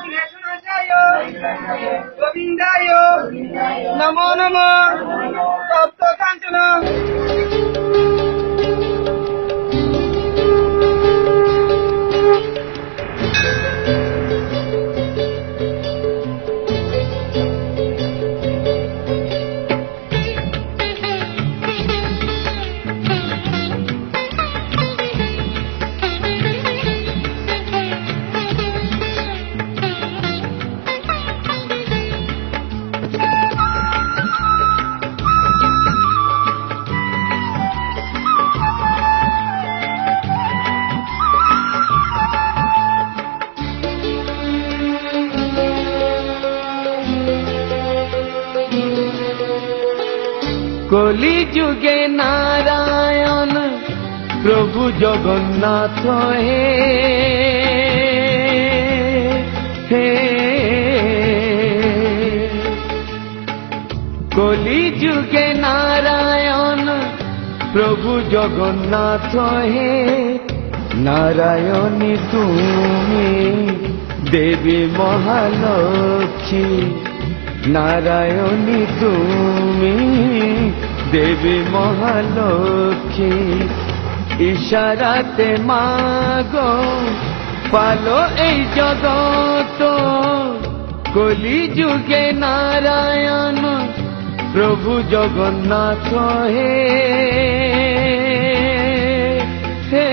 সিংহাসনাচার্য গোবিন্দায় নমো নমঃ। তপ্ত কাঞ্চন কলি যুগে নারায়ণ প্রভু জগন্নাথ হে হে কলি যুগে নারায়ণ প্রভু জগন্নাথ হে নারায়ণী তুমি দেবী মহালক্ষ্মী নারায়ণী তুমি দেবী মহালক্ষ্মী ইশারাতে মাগো পালো এই জগত কলি যুগে নারায়ণ প্রভু জগন্নাথ হে হে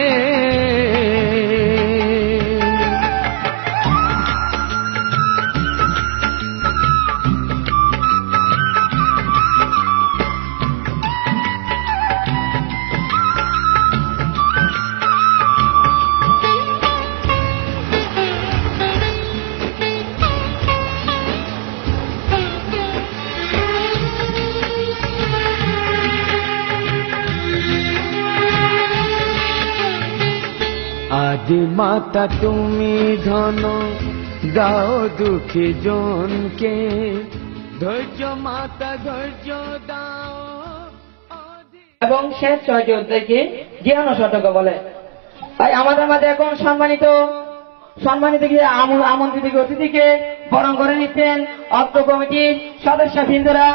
আদি মাতা তুমি ধন দাও দুঃখী জনকে ধৈর্য মাতা ধৈর্য দাও এবং শেষ 6টি অধ্যায়কে জ্ঞান শতক বলে। তাই আমাদের মাঝে এখন সম্মানিত আমন্ত্রিত অতিথিকে বরণ করে নিচ্ছেন অত্র কমিটির সদস্যবৃন্দরা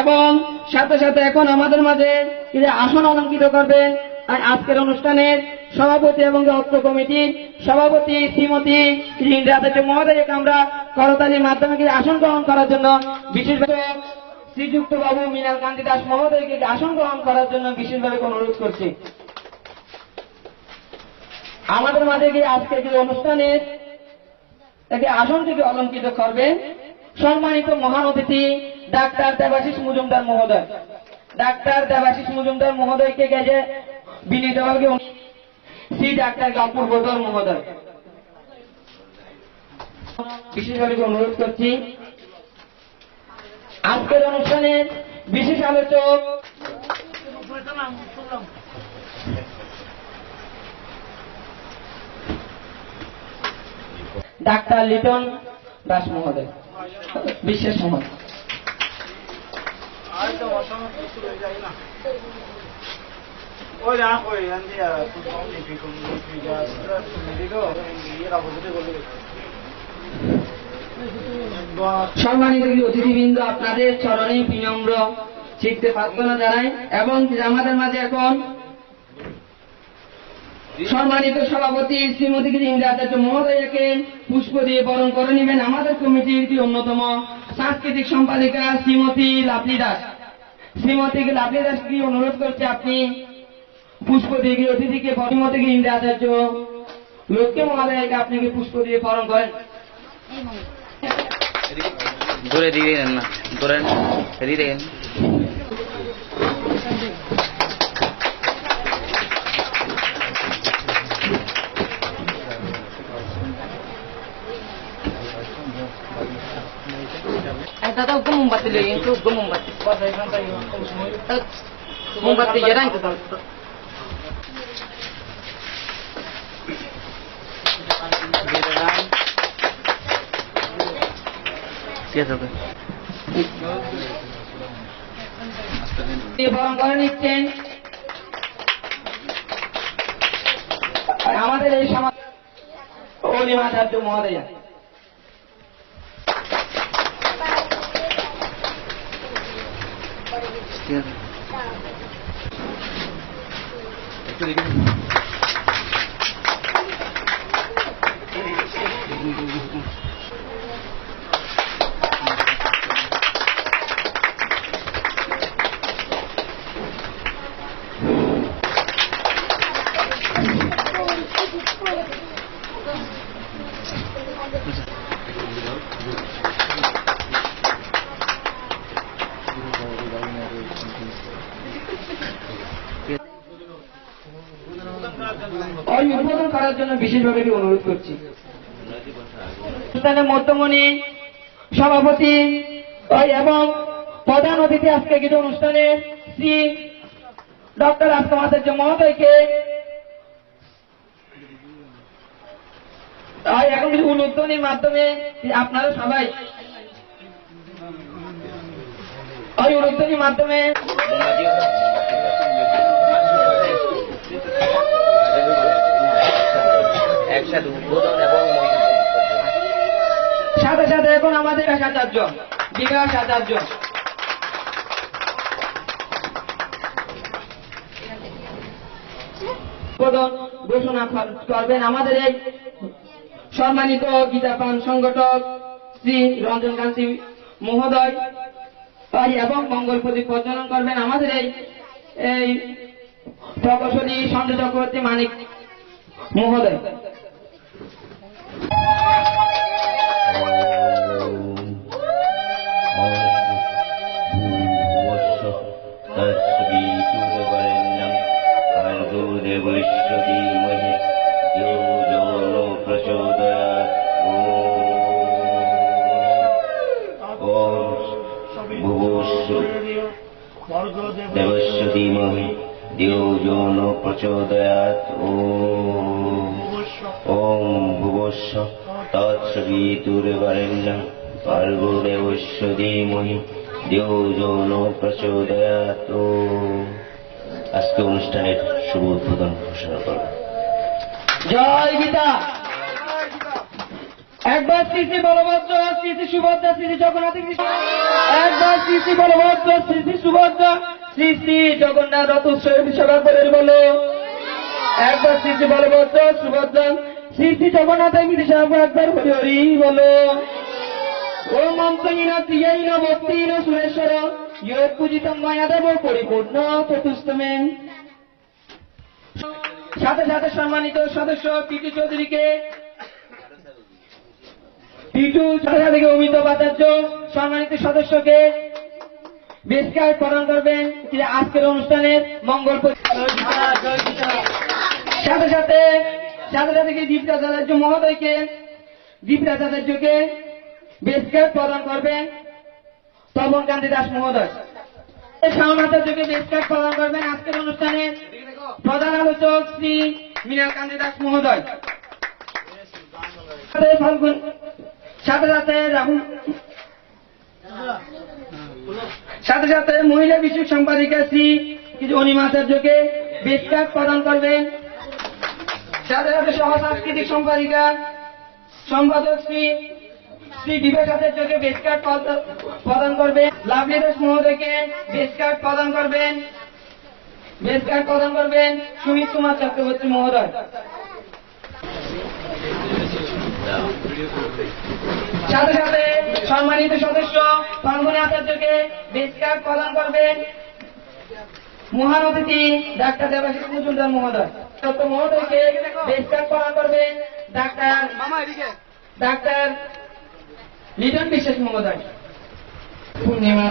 এবং সাথে সাথে এখন আমাদের মাঝে আসন অলঙ্কৃত করবেন আজকের অনুষ্ঠানের সভাপতি এবং অত্র কমিটির সভাপতি শ্রীমতী ইন্দ্রাচার্য মহোদয়কে আমরা করতালির মাধ্যমে আসন গ্রহণ করার জন্য বিশেষভাবে শ্রীযুক্ত বাবু মৃণাল কান্তি দাস মহোদয়কে আসন গ্রহণ করার জন্য বিশেষভাবে অনুরোধ করছি। আমাদের মাঝে আজকের অনুষ্ঠানের আসনটিকে অলঙ্কৃত করবেন সম্মানিত মহান অতিথি ডাক্তার দেবাশিস মজুমদার মহোদয়। ডাক্তার দেবাশিস মজুমদার মহোদয়কে গেছে বিনীতভাবে শ্রী ডাক্তার গাপুর বদর মহোদয় বিশেষভাবে অনুরোধ করছি। আজকের অনুষ্ঠানের বিশেষ আলোচক ডাক্তার লিটন দাস মহোদয় বিশেষ মহোদয়। সম্মানিত অতিথিবৃন্দ, আপনাদের চরণে বিনম্র চিত্তে প্রার্থনা জানাই এবং আমাদের মাঝে এখন সম্মানিত সভাপতি শ্রীমতী ইন্দ্রাচার্য মহোদয়কে পুষ্প দিয়ে বরণ করে নেবেন আমাদের কমিটির অন্যতম সাংস্কৃতিক সম্পাদিকা শ্রীমতী লাভলি দাস। শ্রীমতী লাভলি দাসকে অনুরোধ করছে আপনি পুষ্প দিয়ে অতিথিকে শ্রীমতী ইন্দ্রাচার্য লক্ষ্মী মহোদয়কে আপনাকে পুষ্প দিয়ে বরণ করেন। দূরে দিকে না দূরে এদিকে দাদা মোমবাতি লেগে মোমবাতি মোমবাতি জানাই তো বরণ করে নিচ্ছেন আমাদের এই সমাজ অনিমাচার্য মহোদয়া। ঠিক আছে একটু দেখে নিন। ওই উদ্বোধন করার জন্য বিশেষভাবে অনুরোধ করছি। অনুষ্ঠানের মধ্যমণি সভাপতি এবং প্রধান অতিথি আজকে গীত অনুষ্ঠানে শ্রী ডক্টর আজকামাচার্য মহোদয়কে এখন কিছু উদ্বোধনীর মাধ্যমে আপনারা সবাই ওই উদ্বোধনীর মাধ্যমে একসাথে উদ্বোধন এবং সাথে সাথে এখন আমাদের আচার্য বিকাশ আচার্য উদ্বোধন ঘোষণা করবেন আমাদের এই সম্মানিত গীতাপান সংগঠক শ্রী রঞ্জন কান্তি মহোদয় এবং মঙ্গল প্রদীপ প্রজ্বলন করবেন আমাদের এই প্রকৌশলী সঞ্জয় চক্রবর্তী মানিক মহোদয়। देवस्य धीमहि धियो यो न प्रचोदयात् ॐ भुवस्व तत्सवितुर्वरेण्यं भर्गो देवस्य धीमहि धियो यो न प्रचोदयात् আজকে অনুষ্ঠানের শুভ উদ্বোধন ঘোষণা করব। জয় গীতা। একবার শ্রী শ্রী বলভদ্র শ্রী শ্রী সুভদ্রা শ্রী শ্রী জগন্নাথ একবার শ্রী শ্রী বলভদ্র শ্রী শ্রী সুভদ্রা শ্রী শ্রী জগন্নাথ রথ উৎসবের সেবা করে বলো। একবার শ্রী শ্রী বলভদ্র সুভদ্রা শ্রী শ্রী জগন্নাথের সেবা একবার হরি হরি বলো। ও মন্ত্রহীন প্রিয়হীন ভক্তিহীন সুরেশ্বর যোগ পূজিত মায়াদেব পরিপূর্ণ চতুস্তমে। সাথে সাথে সম্মানিত সদস্য পিটু চৌধুরীকে থেকে অমিতাভ আচার্য সম্মানিত সদস্যকে বেসকার প্রদান করবেন আজকের অনুষ্ঠানের মঙ্গল। সাথে সাথে দীপরাজ আচার্য মহোদয়কে দীপরাজ আচার্যকে বেসকার প্রদান করবেন তপন কান্তি দাস মহোদয়। শাওন আচার্যকে বেসকার প্রদান করবেন আজকের অনুষ্ঠানের প্রধান আলোচক শ্রী মৃণাল কান্তি দাস মহোদয়। ফাল্গুন সাথে সাথে মহিলা বিষয়ক সম্পাদিকা শ্রী অনিমাচার্যকে বেসকার প্রদান করবেন। সাথে সাথে সহ সাংস্কৃতিক সম্পাদিকা সম্পাদক শ্রী বিবেক আচার্যকে বেসকার প্রদান করবেন। লাভলি দাস মহোদয়কে বেসকার প্রদান করবেন সুমিত কুমার চক্রবর্তী মহোদয়। সাথে সাথে সম্মানিত সদস্য ফাল্গুনী আচার্যকে বেসকার প্রদান করবেন মহান অতিথি ডাক্তার দেবাশিস মজুমদার মহোদয়। ডক্টর মহোদয়কে বেসকার প্রদান করবেন ডাক্তার লিটন বিশ্বাস মহোদয়। পূর্ণিমা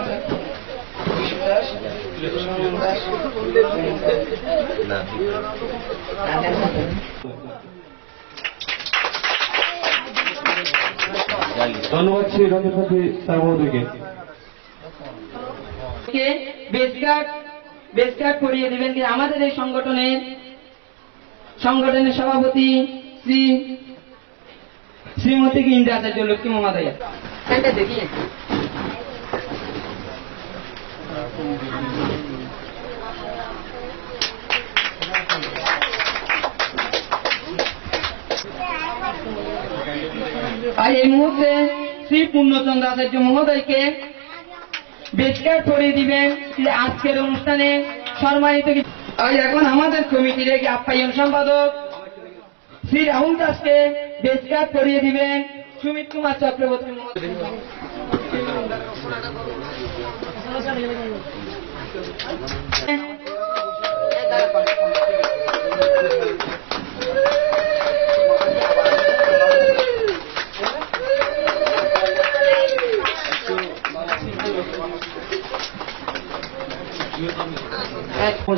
ধন্যবাদ শ্রী রঞ্জন কান্তি স্যার মহোদয়কে। বেসকার করিয়ে দিবেন আমাদের এই সংগঠনের সভাপতি শ্রীমতী ইন্দ্রা আচার্য লক্ষ্মী মহোদয়। দেখি আর এই মুহূর্তে শ্রী পূর্ণচন্দ্র আচার্য মহোদয়কে বেশকার করে দিবেন আজকের অনুষ্ঠানে সম্মানিত। আর এখন আমাদের কমিটির এক আপ্যায়ন সম্পাদক শ্রী রাহুল দাসকে বেশকার করিয়ে দিবেন সুমিত কুমার চক্রবর্তী মহোদয়।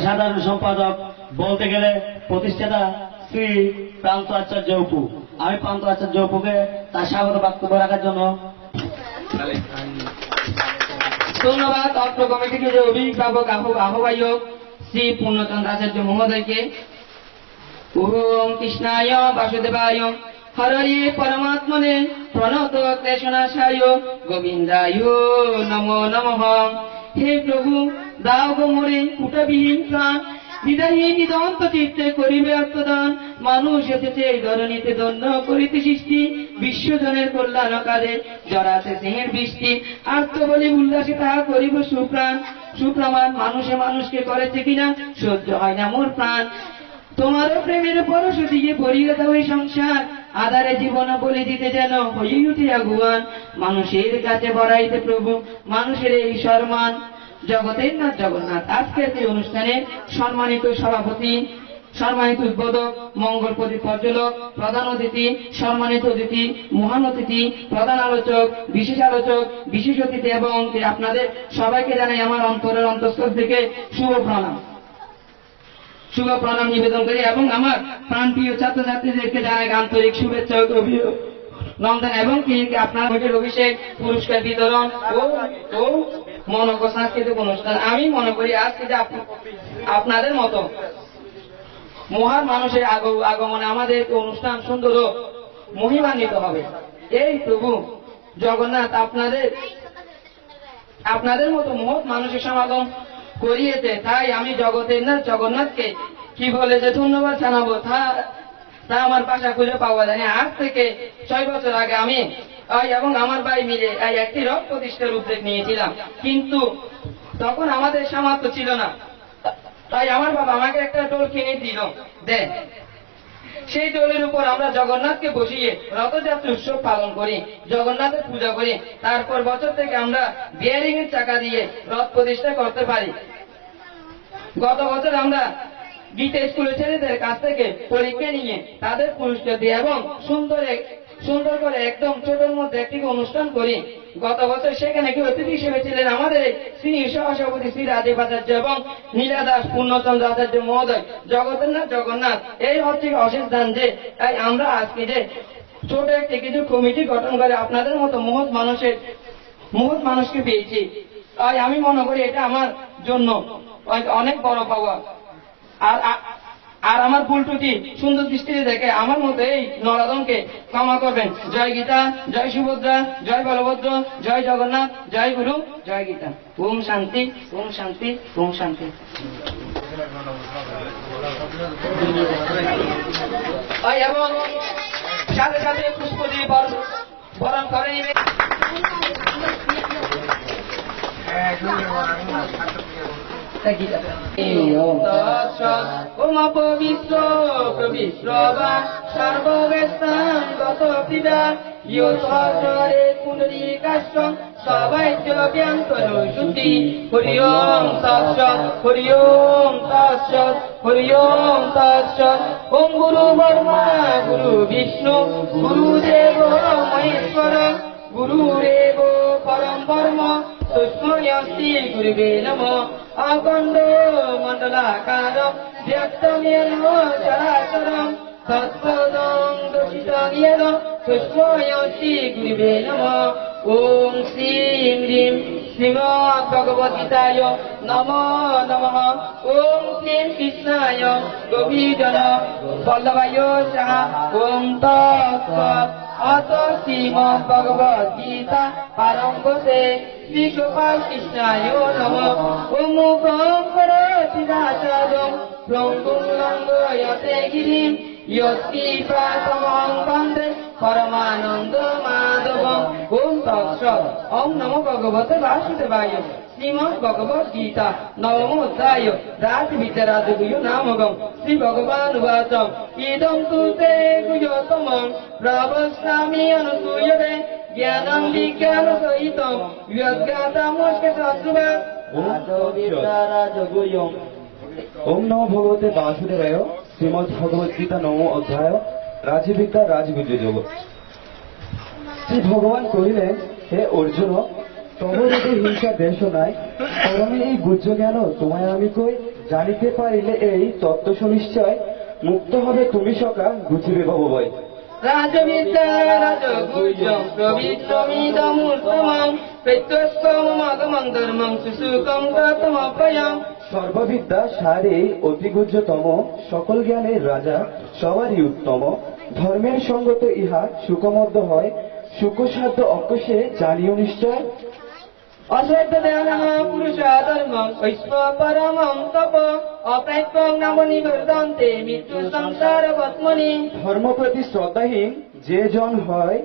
সাধারণ সম্পাদক বলতে গেলে প্রতিষ্ঠাতা শ্রী প্রান্ত আচার্য অপু। আমি প্রান্ত আচার্য অপুকে তার স্বাগত বক্তব্য রাখার জন্য ধন্যবাদ। অত্র কমিটিকে যে অভিভাবক আহ্বায়ক শ্রী পূর্ণচন্দ্র আচার্য মহোদয়কে। ওম কৃষ্ণায় বাসুদেবায় হরয়ে পরমাত্মনে প্রণত ক্লেশনাশায় গোবিন্দায় নমো নমঃ। হে প্রভু, দাও গো মোরে কুটবিহীন প্রাণ, হৃদয়হীন নিদন্ত চিত্তে করিবে আত্মদান। মানুষ এসেছে এই ধরণীতে দণ্ড করিতে সৃষ্টি, বিশ্বজনের কল্যাণকারে জড়াতে সিংহের বৃষ্টি। আর্ত বলি উল্লাসে তাহা করিব সুপ্রাণ, সুপ্রমাণ মানুষে মানুষকে করেছে কিনা সহ্য হয় না মোর প্রাণ। তোমারও প্রেমের পরশ দিয়ে পড়িয়ে দাও এই সংসার, আধারে জীবন বলি দিতে যেন হয়ে উঠে আগুয়ান। মানুষের কাছে বড়াইতে প্রভু মানুষের এই সম্মান। জগতের নাথ জগন্নাথ আজকের এই অনুষ্ঠানে সম্মানিত সভাপতি, সম্মানিত উদ্বোধক, মঙ্গল প্রদীপ প্রজ্বলক, প্রধান অতিথি, সম্মানিত অতিথি, মহান অতিথি, প্রধান আলোচক, বিশেষ আলোচক, বিশেষ অতিথি এবং আপনাদের সবাইকে জানাই আমার অন্তরের অন্তঃস্থল থেকে শুভ প্রণাম, শুভ প্রণাম নিবেদন করি এবং আমার প্রাণপ্রিয় ছাত্রছাত্রীদেরকে জানাই আন্তরিক শুভেচ্ছা ও অভিনন্দন এবং আপনার অভিষেক, পুরস্কার বিতরণ ও মনোজ্ঞ সাংস্কৃতিক অনুষ্ঠান। আমি মনে করি আজকে যে আপনাদের মতো মহান মানুষের আগমনে আমাদের অনুষ্ঠান সুন্দর ও মহিমান্বিত হবে। এই প্রভু জগন্নাথ আপনাদের মতো মহৎ মানুষের সমাগম করিয়েছে, তাই আমি জগতের নাথ জগন্নাথকে কি বলে যে ধন্যবাদ জানাবো তা আমার ভাষা খুঁজে পাওয়া যায় না। আজ থেকে 6 বছর আগে আমি এবং আমার ভাই মিলে একটি রথ প্রতিষ্ঠার উদ্যোগ নিয়েছিলাম, কিন্তু তখন আমাদের সামর্থ্য ছিল না, তাই আমার বাবা আমাকে একটা টোল কিনে দিল দেন। সেই টোলের উপর আমরা জগন্নাথকে বসিয়ে রথযাত্রা উৎসব পালন করি, জগন্নাথের পূজা করি। তারপর বছর থেকে আমরা বিয়ারিং এর চাকা দিয়ে রথ প্রতিষ্ঠা করতে পারি। গত বছর আমরা গীতা স্কুলের ছেলেদের কাছ থেকে পরীক্ষা নিয়ে তাদের পুরস্কার দিই এবং সুন্দর করে একদম ছোটর মধ্যে একটি অনুষ্ঠান করি। গত বছর সেখানে কি অতিথি হিসেবে ছিলেন আমাদের শ্রী সহসভাপতি শ্রী রাজীব আচার্য এবং নীলা দাস পূর্ণচন্দ্র আচার্য মহোদয়। জগতের নাথ জগন্নাথ এই হচ্ছে অশেষ দান যে আমরা আজকে যে ছোট একটি কিছু কমিটি গঠন করে আপনাদের মতো মহৎ মানুষকে পেয়েছি। তাই আমি মনে করি এটা আমার জন্য অনেক বড় পাওয়া। আর আমার ভুল ত্রুটি সুন্দর দৃষ্টিতে দেখে আমার মতো এই নরাধমকে ক্ষমা করবেন। জয় গীতা, জয় সুভদ্রা, জয় বলভদ্র, জয় জগন্নাথ, জয় গুরু, জয় গীতা। ওম শান্তি, ওম শান্তি, ওম শান্তি। এবং সাথে সাথে পুষ্প দিয়ে বরণ করে নিবে। ওমা পবিত্র পবিত্র বা সর্ববেস্তান গত ক্রীড়া ইয় সহস্রে পুনরি কাষ্টম সবাই জ্ঞান্তর শুদ্ধি। হরি ওম তৎসৎ, হরি ওম তৎসৎ, হরি ওম তৎসৎ। ওম গুরু ব্রহ্মা গুরু বিষ্ণু গুরুদেব মহেশ্বর গুরুরেব পরম ব্রহ্ম তস্মৈ গুরুবে নমঃ। অখণ্ড মণ্ডলাকার ব্যক্তমেন চরাচরম তৎপদং দর্শিতং য়েন তস্মৈ গুরুবে নমঃ। ওম শ্রীং হ্রিং শ্রীমদ্ ভগবদ্গীতায় নমো নমঃ। ওম ক্লীং কৃষ্ণায় গোপীজন বল্লভায় স্বাহা। ওম তৎসৎ। অত শ্রীমদ্ ভগবদ গীতা পারঙ্গতে শ্রী গোপাল কৃষ্ণায় নমঃ। ওম করতি দাসাদং লঙ্ঘয়তে গিরিম ইয়ৎকৃপাতমং বন্দে পরমানন্দ মাধবম। ওম তৎসৎ। ওম নমো ভগবতে বাসুদেবায়। শ্রীমদ্ ভগবদ গীতা নবম অধ্যায় রাজবিদ্যা রাজগুহ্য নামকম। শ্রী ভগবান উবাচ ইদং তু তে গুহ্যতমং প্রবক্ষ্যামি অনুসূয়তে জ্ঞানং বিজ্ঞান সহিতং যজ্ঞাতামস্কে সশ্রুবা। রাজবিদ্যা রাজগুহ্যং। ওম নমো ভগবতে বাসুদেবায়। শ্রীমদ্ ভগবদ গীতা নবম অধ্যায় রাজবিদ্যা রাজগুহ্য যোগ। শ্রী ভগবান কহিলেন, হে অর্জুন, তব যদি হিংসা দেশ নাই, পরমে এই গুহ্য জ্ঞান তোমায় আমি কই জানিতে পারিলে এই তত্ত্ব সুনিশ্চয় মুক্ত হবে তুমি সকা ঘুচিবে ভবভয়। রাজবিদ্যা রাজগুহ্যং প্রবিত্তমিদমূর্তমং প্রত্যক্ষমগমং ধর্মং সুসুখং ততমভয়ং। সর্ববিদ্যা সারে অতি গুহ্যতম, সকল জ্ঞানের রাজা সবারই উত্তম। ধর্মের সঙ্গত ইহা সুখমধ্য হয়, সুখসাধ্য অকশে জানিও নিশ্চয়। অশ্রদ্ধ ধ্যানঃ পুরুষা ধর্মং ঐশ্ব পরমং তপ অপ্রাপ্যং নাম নিবর্ধন্তে মৃত্যু সংসার বত্মনি। ধর্ম প্রতি শ্রদ্ধাহীন যে জন হয়,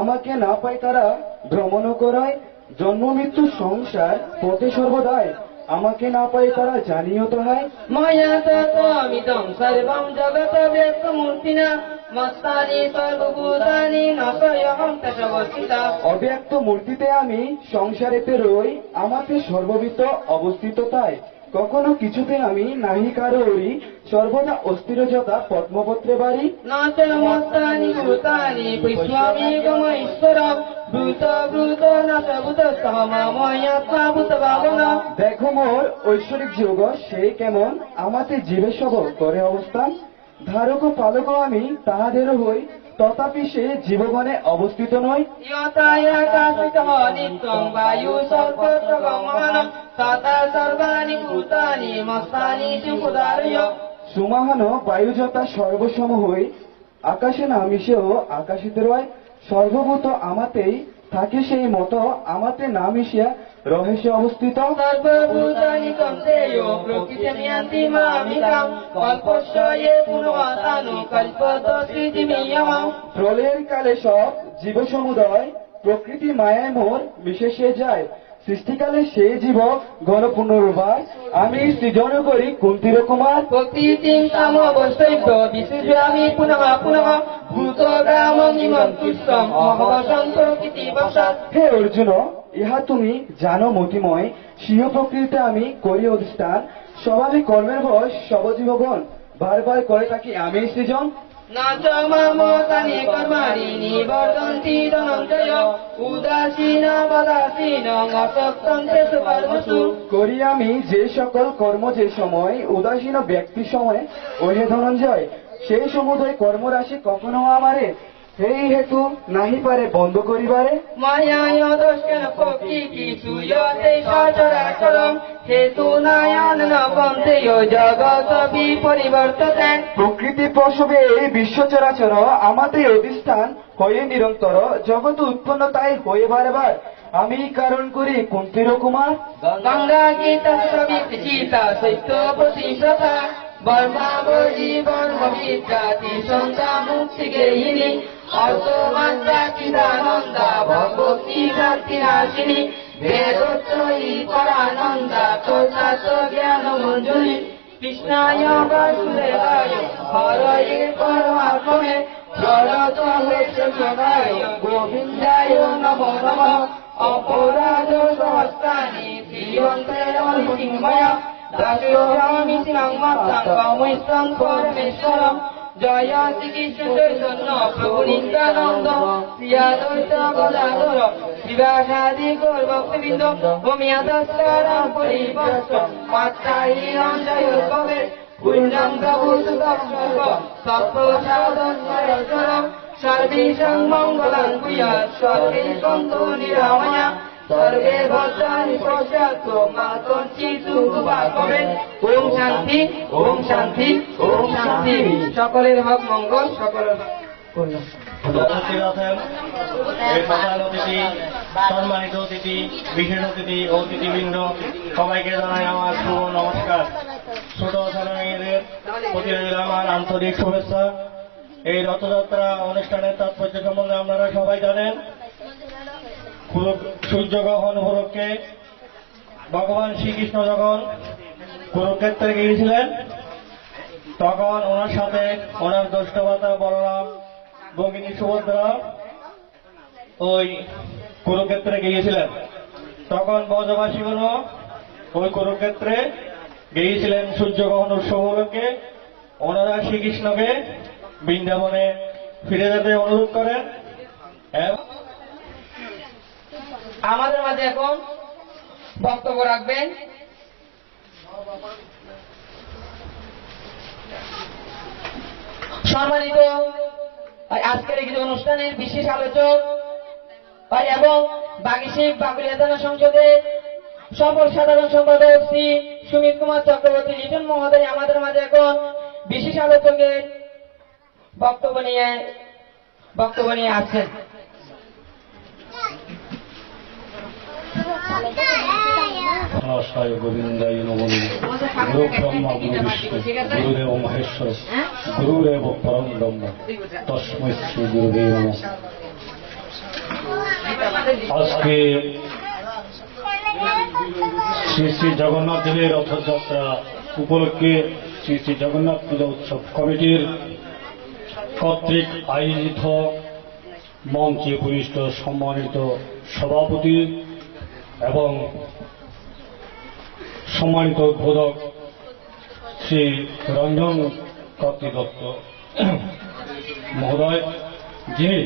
আমাকে না পায় তারা ভ্রমণ করায়। জন্ম মৃত্যু সংসার পথে সর্বদাই, আমাকে না পায় তারা জানিও তাহাই। মায়া তত্ত্বমিদং সর্বং জগৎ ব্যক্তমূর্তিনা মস্তানি সর্বভূতানি নাশয়হং তদবস্থিতা। অব্যক্ত মূর্তিতে আমি সংসারেতে রই, আমাতে সর্ববিত অবস্থিত তাই। কখনো কিছুতে আমি নাহি কারো ওরি, সর্বদা অস্থির যথা পদ্মপত্রে বাড়ি। না চ মস্তানি ভূতানি পুষ্পামিগম ঈশ্বরম ভূত ভূত না চ ভূতস্তঃ মাময়াত্মা ভূত ভাবনা। দেখো মোর ঐশ্বরিক যোগ সে কেমন, আমাতে জীবে সব করে অবস্থান। ধারক পালক আমি তাহাদেরও হই, তথাপি সে জীবগণে অবস্থিত নয়। ইয়তায়াকাশিতঃ নিত্যং বায়ু সর্বত্র গমনান্ তথা সর্বাণি ভূতানি মস্তানি সুখোদারয়। সুমাহান বায়ুযথা সর্বসম হই, আকাশে না মিশেও আকাশিতে রয়। সর্বভূত আমাতেই থাকে সেই মতো, আমাতে না মিশিয়া রহে সে অবস্থিত। সর্বভূতানি কৌন্তেয় প্রকৃতিমিয়ান্তি মামিকাম কল্পস্য ইয়ে পুনঃতানু কল্পতস্মি জীবীয়মাম। প্রলয়ের কালে সব জীব সমুদয় প্রকৃতি মায়ায় মোর মিশে সে যায়। সৃষ্টিকালে সে জীব গণ পুনর্বার, আমি সৃজন করি কুন্তির কুমার। প্রকৃতিং সমবস্থৈব বিসৃজামি পুনঃ পুনঃ ভূত গ্রামং ইমং তুষ্টং অহবশং প্রকৃতি বশাৎ। হে অর্জুন, ইহা তুমি জানো মতিময়, স্বীয় প্রকৃতিতে আমি করি অধিষ্ঠান। স্বভাবে কর্মের বশ সবজীবগণ বারবার করে থাকি আমি সৃজন। না চ মামতানি কর্মাণি নিবর্তন্তি ধনঞ্জয় উদাসীন বদাসীন অসক্তং তেষু কর্মসু। করি আমি যে সকল কর্ম যে সময় উদাসীন ব্যক্তি সময়, ওহে ধনঞ্জয় সেই সমুদয় কর্মরাশি কখনো আমারে এই হেতু নাহি পারে বন্ধ করিবারে। মায়ায় দোষেন প্রকৃতি সুয়তে সচরাচরং হেতু নায়ান বন্দেয় জগৎ বিপরিবর্ততে। প্রকৃতি প্রসবে এই বিশ্ব চরাচর আমাদের অধিষ্ঠান হয়ে নিরন্তর, জগৎ উৎপন্ন তাই হয়ে বারবার, আমি কারণ করি কুন্তির কুমার। গঙ্গা গীতা সবিত গীতা সত্য প্রতিশ্রতা বর্মাবলী বর্মবিদ্যাতি সন্ধ্যা মুক্তি গেহিনী অর্থমাত্রা চিদানন্দা ভগবতী ভক্তি নাশিনী বেদোত্তরী পরানন্দা তথাত জ্ঞান মঞ্জুরি। কৃষ্ণায় বাসুদেবায় হরয়ে পরমাত্মনে প্রণতোয় গোবিন্দায় নমো নমঃ। অপরাধ সহস্রাণি শ্রীয়ন্তে ময়া দাসোহামি শ্রীরাম মাতাং কামৈস্তং পরমেশ্বরম। জয় শ্রীকৃষ্ণ চৈতন্য প্রভু নিত্যানন্দ শ্রী অদ্বৈত গদাধর শ্রীবাসাদি গৌর ভক্তবৃন্দ। ভূমিয়াদস্কারং পরিবর্ষ মাত্রাহীনং জয় কবে পুণ্যং প্রভূত সর্ব সর্বসাধন সরস্বরম। সর্বেষাং মঙ্গলং কুর্যাৎ সর্বে সন্তু নিরাময়া সর্বে ভদ্রাণি পশ্যন্তু মা কঞ্চিৎ দুঃখভাগ্ভবেৎ। ওম শান্তি ওম শান্তি ওম শান্তি। সকলের হক মঙ্গল, সকলের হক কল্যাণ। উপস্থিত আছেন এই প্রধান অতিথি, সম্মানিত অতিথি, বিশেষ অতিথি ও অতিথিবৃন্দ, সবাইকে জানাই আমার শুভ নমস্কার। ছোট ছেলেমেয়েদের প্রতি রইল আমার আন্তরিক শুভেচ্ছা এই রথযাত্রা অনুষ্ঠানের তাৎপর্য সম্বন্ধে আপনারা সবাই জানেন। সূর্যগ্রহণ উপলক্ষে ভগবান শ্রীকৃষ্ণ যখন কুরুক্ষেত্রে গিয়েছিলেন, তখন ওনার সাথে ওনার জ্যেষ্ঠভ্রাতা বলরাম, ভগিনী সুভদ্রা ওই কুরুক্ষেত্রে গিয়েছিলেন। তখন ব্রজবাসীগণ ওই কুরুক্ষেত্রে গিয়েছিলেন সূর্যগ্রহণ উৎসব উপলক্ষে। ওনারা শ্রীকৃষ্ণকে বৃন্দাবনে ফিরে যেতে অনুরোধ করেন। আমাদের মাঝে এখন বক্তব্য রাখবেন সম্মানিত আজকের এই অনুষ্ঠানের বিশেষ আলোচক এবং বাগিশিক বাগুলিয়া থানা সংসদের সফল সাধারণ সম্পাদক শ্রী সুমিত কুমার চক্রবর্তী লিটন মহোদয় আমাদের মাঝে এখন বিশেষ আলোচকের বক্তব্য নিয়ে আসছেন। নমস্কার গোবিন্দায় নমঃ। গুরু ব্রহ্মা গুরু বিষ্ণু গুরুদেব মহেশ্বর গুরুরেব পরম ব্রহ্ম তস্মৈ শ্রী গুরুবে নমঃ। আজকে শ্রী শ্রী জগন্নাথ দেবের রথযাত্রা উপলক্ষে শ্রী শ্রী জগন্নাথ পূজা উৎসব কমিটির কর্তৃক আয়োজিত মঞ্চে উপবিষ্ট সম্মানিত সভাপতি এবং সম্মানিত উদ্বোধক শ্রী রঞ্জন কার্তি দত্ত মহোদয়, যিনি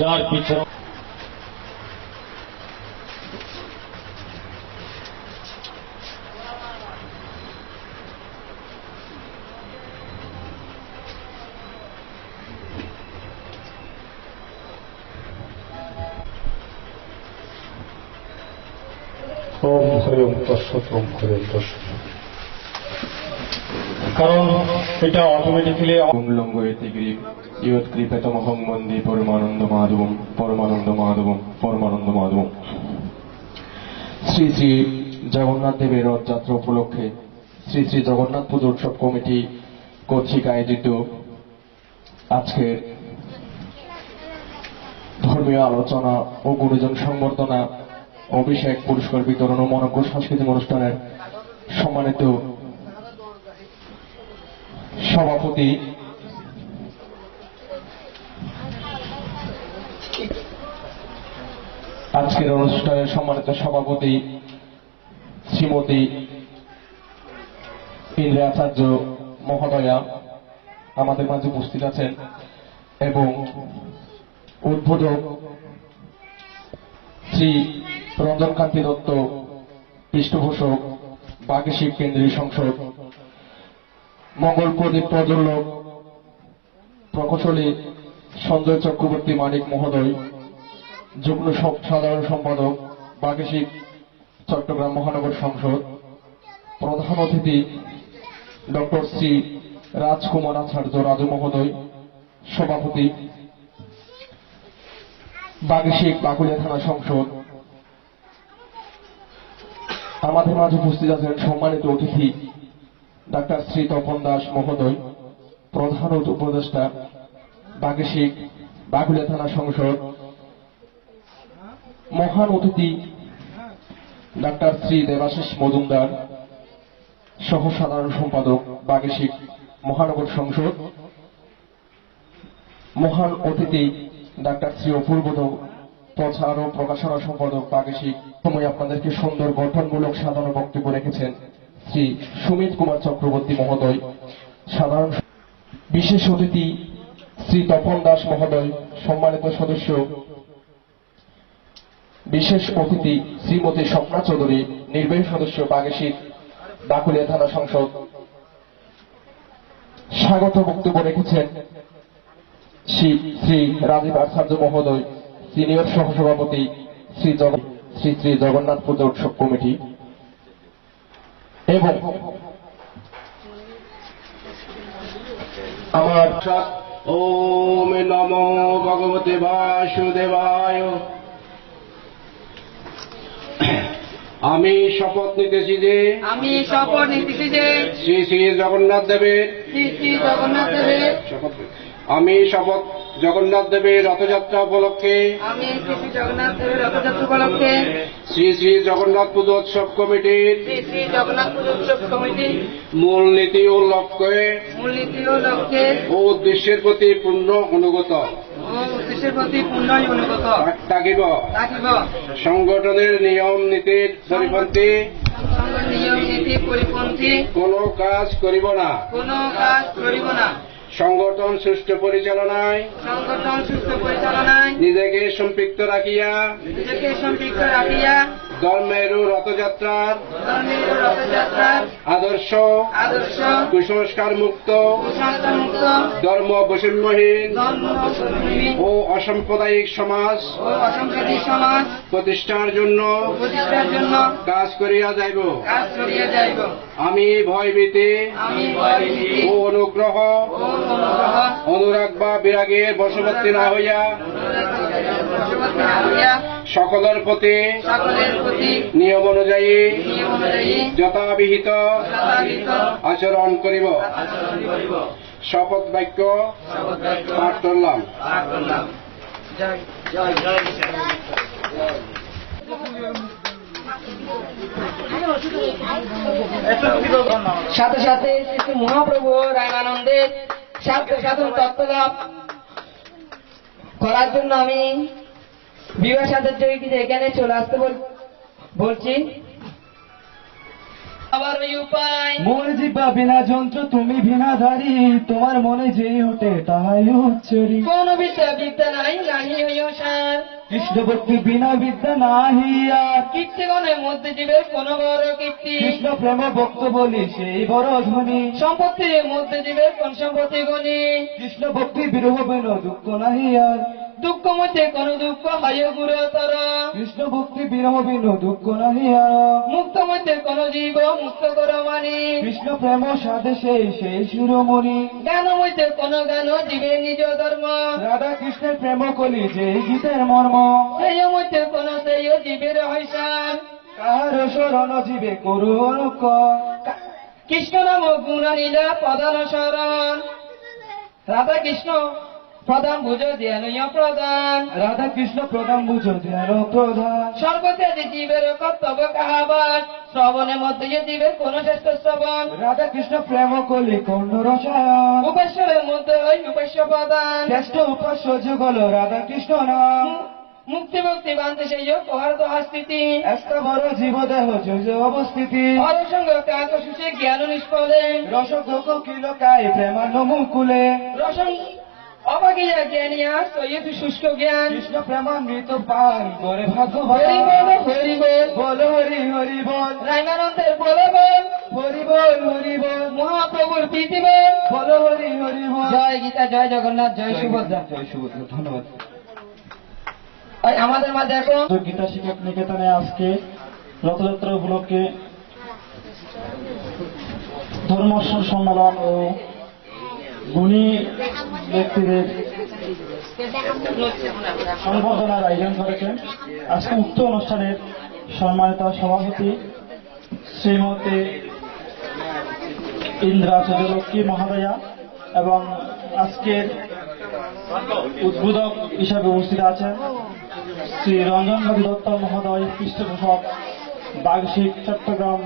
যার পিছনে ওম হরিম তৎসৎ ওম হরিম তৎসৎ। কারণ এটা অটোমেটিক্যালি লঙ্গয়তিগ্রীব ইয়ৎকৃপেতমহং বন্দে পরমানন্দ মাধবম পরমানন্দ মাধবম পরমানন্দ মাধবম। শ্রী শ্রী জগন্নাথ দেবের রথযাত্রা উপলক্ষে শ্রী শ্রী জগন্নাথ পুজো উৎসব কমিটি কর্তৃক আয়োজিত আজকের ধর্মীয় আলোচনা ও গুরুজন সংবর্ধনা, অভিষেক, পুরস্কার বিতরণ ও মনোজ্ঞ সাংস্কৃতিক অনুষ্ঠানের সম্মানিত সভাপতি আজকের অনুষ্ঠানের সম্মানিত সভাপতি শ্রীমতী ইন্দ্রা আচার্য মহোদয়া আমাদের মাঝে উপস্থিত আছেন এবং উদ্বোধক শ্রী রঞ্জন কান্তি দত্ত, পৃষ্ঠপোষক বাগিশিক কেন্দ্রীয় সংসদ, মঙ্গল প্রদীপ প্রজ্বলক প্রকৌশলী সঞ্জয় চক্রবর্তী মানিক মহোদয়, যুগ্ম সাধারণ সম্পাদক বাগিশিক চট্টগ্রাম মহানগর সংসদ, প্রধান অতিথি ডক্টর শ্রী রাজকুমার আচার্য রাজু মহোদয়, সভাপতি বাগিশিক বাগুলিয়া থানা সংসদ। আমাদের মাঝে উপস্থিত আছেন সম্মানিত অতিথি ডাক্তার শ্রী তপন দাস মহোদয়, প্রধান উপদেষ্টা বাগিশিক বাগুলিয়া থানা সংসদ। মহান অতিথি ডাক্তার শ্রী দেবাশিস মজুমদার, সহ সাধারণ সম্পাদক বাগিশিক মহানগর সংসদ। মহান অতিথি ডাক্তার শ্রী অপূর্ব প্রচার ও প্রকাশনা সম্পাদক বাগিশিক। সময় আপনাদেরকে সুন্দর গঠনমূলক সাধারণ বক্তব্য রেখেছেন শ্রী সুমিত কুমার চক্রবর্তী মহোদয়। সাধারণ বিশেষ অতিথি শ্রী তপন দাস মহোদয়, সম্মানিত সদস্য বিশেষ অতিথি শ্রীমতী স্বপ্না চৌধুরী, নির্বাহী সদস্য বাগিশিক বাগুলিয়া থানা সংসদ। স্বাগত বক্তব্য রেখেছেন শ্রী রাজীব আচার্য মহোদয়, সিনিয়র সহসভাপতি শ্রী শ্রী জগন্নাথ পূজা উৎসব কমিটি। এবং আমার ওম নমো ভগবতে বাসুদেবায়। আমি শপথ নিতেছি যে আমি শপথ নিতেছি যে শ্রী শ্রী জগন্নাথ দেবের শ্রী শ্রী জগন্নাথ দেবের আমি শপথ জগন্নাথ দেবের রথযাত্রা উপলক্ষে আমি শ্রী শ্রী জগন্নাথ দেবের রথযাত্রা উপলক্ষে শ্রী শ্রী জগন্নাথ পুজো উৎসব কমিটির শ্রী শ্রী জগন্নাথ পুজো উৎসব কমিটি মূলনীতি ও লক্ষ্যে মূলনীতি ও লক্ষ্যে ও উদ্দেশ্যের প্রতি পূর্ণ অনুগত ও উদ্দেশ্যের প্রতি পূর্ণ অনুগত থাকিব। থাকিব। সংগঠনের নিয়ম নীতির পরিপন্থী সংঘ নিয়ম নীতি পরিপন্থী কোনো কাজ করিব না। কোনো কাজ করিব না। সংগঠন সুষ্ঠু পরিচালনায় সংগঠন সুস্থ পরিচালনায় নিজেকে সম্পৃক্ত রাখিয়া নিজেকে সম্পৃক্ত রাখিয়া ধর্মের ও রথযাত্রার ধর্মের রথযাত্রার আদর্শ আদর্শ কুসংস্কার মুক্ত কুসংস্কার মুক্ত ধর্ম বৈষম্যহীন ধর্ম ও অসাম্প্রদায়িক সমাজ ও অসাংস্কৃতিক সমাজ প্রতিষ্ঠার জন্য প্রতিষ্ঠার জন্য কাজ করিয়া যাইব। কাজ করিয়া যাইব। আমি ভয়ভীতি আমি ভয়ভীতি ও অনুগ্রহ ও অনুগ্রহ অনুরাগ বা বিরাগের বশবর্তী না হইয়া বশবর্তী না হইয়া সকলের প্রতি সকলের প্রতি নিয়ম অনুযায়ী নিয়ম অনুযায়ী যথাবিহিত যথাবিহিত আচরণ করিব। আচরণ করিব। শপথ বাক্য শপথ বাক্য পাঠ করলাম। পাঠ করলাম। জয় জয় জয় সাথে সাথে শ্রী মহাপ্রভু রামানন্দের সাথে সাধন তত্ত্ব লাভ করার জন্য আমি বিবাহ সাথে এখানে চলে আসতে বলছি। আবার ওই উপায় মোর জিব্বা বিনা যন্ত্র তুমি বিনাধারী, তোমার মনে যেই ওঠে তাহাই উচ্চরি। কোন বিদ্যা বিদ্যা নাই নাহি হইও সার, কৃষ্ণ ভক্তি বিনা বিদ্যা নাহিয়া, কীর্তিগণের মধ্যে জীবের কোন বড় কীর্তি, কৃষ্ণ প্রেম ভক্ত বলি সেই বড় ধ্বনি। সম্পত্তির মধ্যে জীবের কোন সম্পত্তি গণি, কৃষ্ণ ভক্তি বিরহ বিন দুঃখ নাহি আর, দুঃখ মধ্যে কোন দুঃখ হয় গুরুতর, কৃষ্ণ ভক্তি বিরহ বিন দুঃখ নাহি আর, মুক্ত মধ্যে কোন জীব মুক্ত কর মানি, কৃষ্ণ প্রেম সাধে সেই সেই শিরোমণি। জ্ঞান মধ্যে কোন জ্ঞান জীবের নিজ ধর্ম, রাধা কৃষ্ণের প্রেম কলি যে গীতের মর্ম। সেই মধ্যে কোন সেই জীবের হইসান, কাহার শরণ জীবে করুণ কর। কৃষ্ণ নাম গুণ নীলা প্রধান শরণ, রাধা কৃষ্ণ প্রধান বুঝ ধ্যানীয় প্রধান, রাধা কৃষ্ণ প্রধান বুঝো ধ্যান প্রধান। সর্বত্যাদি জীবের কর্তব্য কাহাবাস, শ্রবণের মধ্যে যে জীবের কোন শ্রেষ্ঠ শ্রবণ, রাধা কৃষ্ণ প্রেম কলি কর্ণ রসায়ন। উপাস্যের মধ্যে ওই উপাস্য প্রধান, শ্রেষ্ঠ উপাস্য যুগল রাধা কৃষ্ণ নাম। মুক্তি মুক্তি বান্ধে সেই পহার্দ স্থিতি, এত বড় জীব দেহ যোজ অবস্থিতি। অরসঙ্গ কাক সুষে জ্ঞান নিষ্ফলে, রস কোকিল কায় প্রেমান্ন মুকুলে। রসং অবাগিয়া জ্ঞানিয়া সৈয়দ শুষ্ক জ্ঞান, কৃষ্ণ প্রেমান্বিত পান করে ভাগবত। হরি বল হরি বল, বল হরি হরি বল, রামানন্দের বলে বল, হরি বল হরি বল, মহাপ্রভুর প্রীতি বল, বল হরি হরি বল। জয় গীতা, জয় জগন্নাথ, জয় সুভদ্রা। জয় সুভদ্রা। ধন্যবাদ। আর আমাদের মাঝে এখন গীতা শিক্ষক নিকেতনে আজকে রথযাত্রা উপলক্ষে ধর্ম সম্মেলন ও গুণী ব্যক্তিদের সংবর্ধনার আয়োজন করেছেন। আজকে উক্ত অনুষ্ঠানের সম্মানিত সভাপতি শ্রীমতী ইন্দ্রা চন্দ্রলক্ষ্মী মহোদয়া এবং আজকের উদ্বোধক হিসাবে উপস্থিত আছেন শ্রী রঞ্জন নদী দত্ত মহোদয়, পৃষ্ঠপোষক বাগশিক চট্টগ্রাম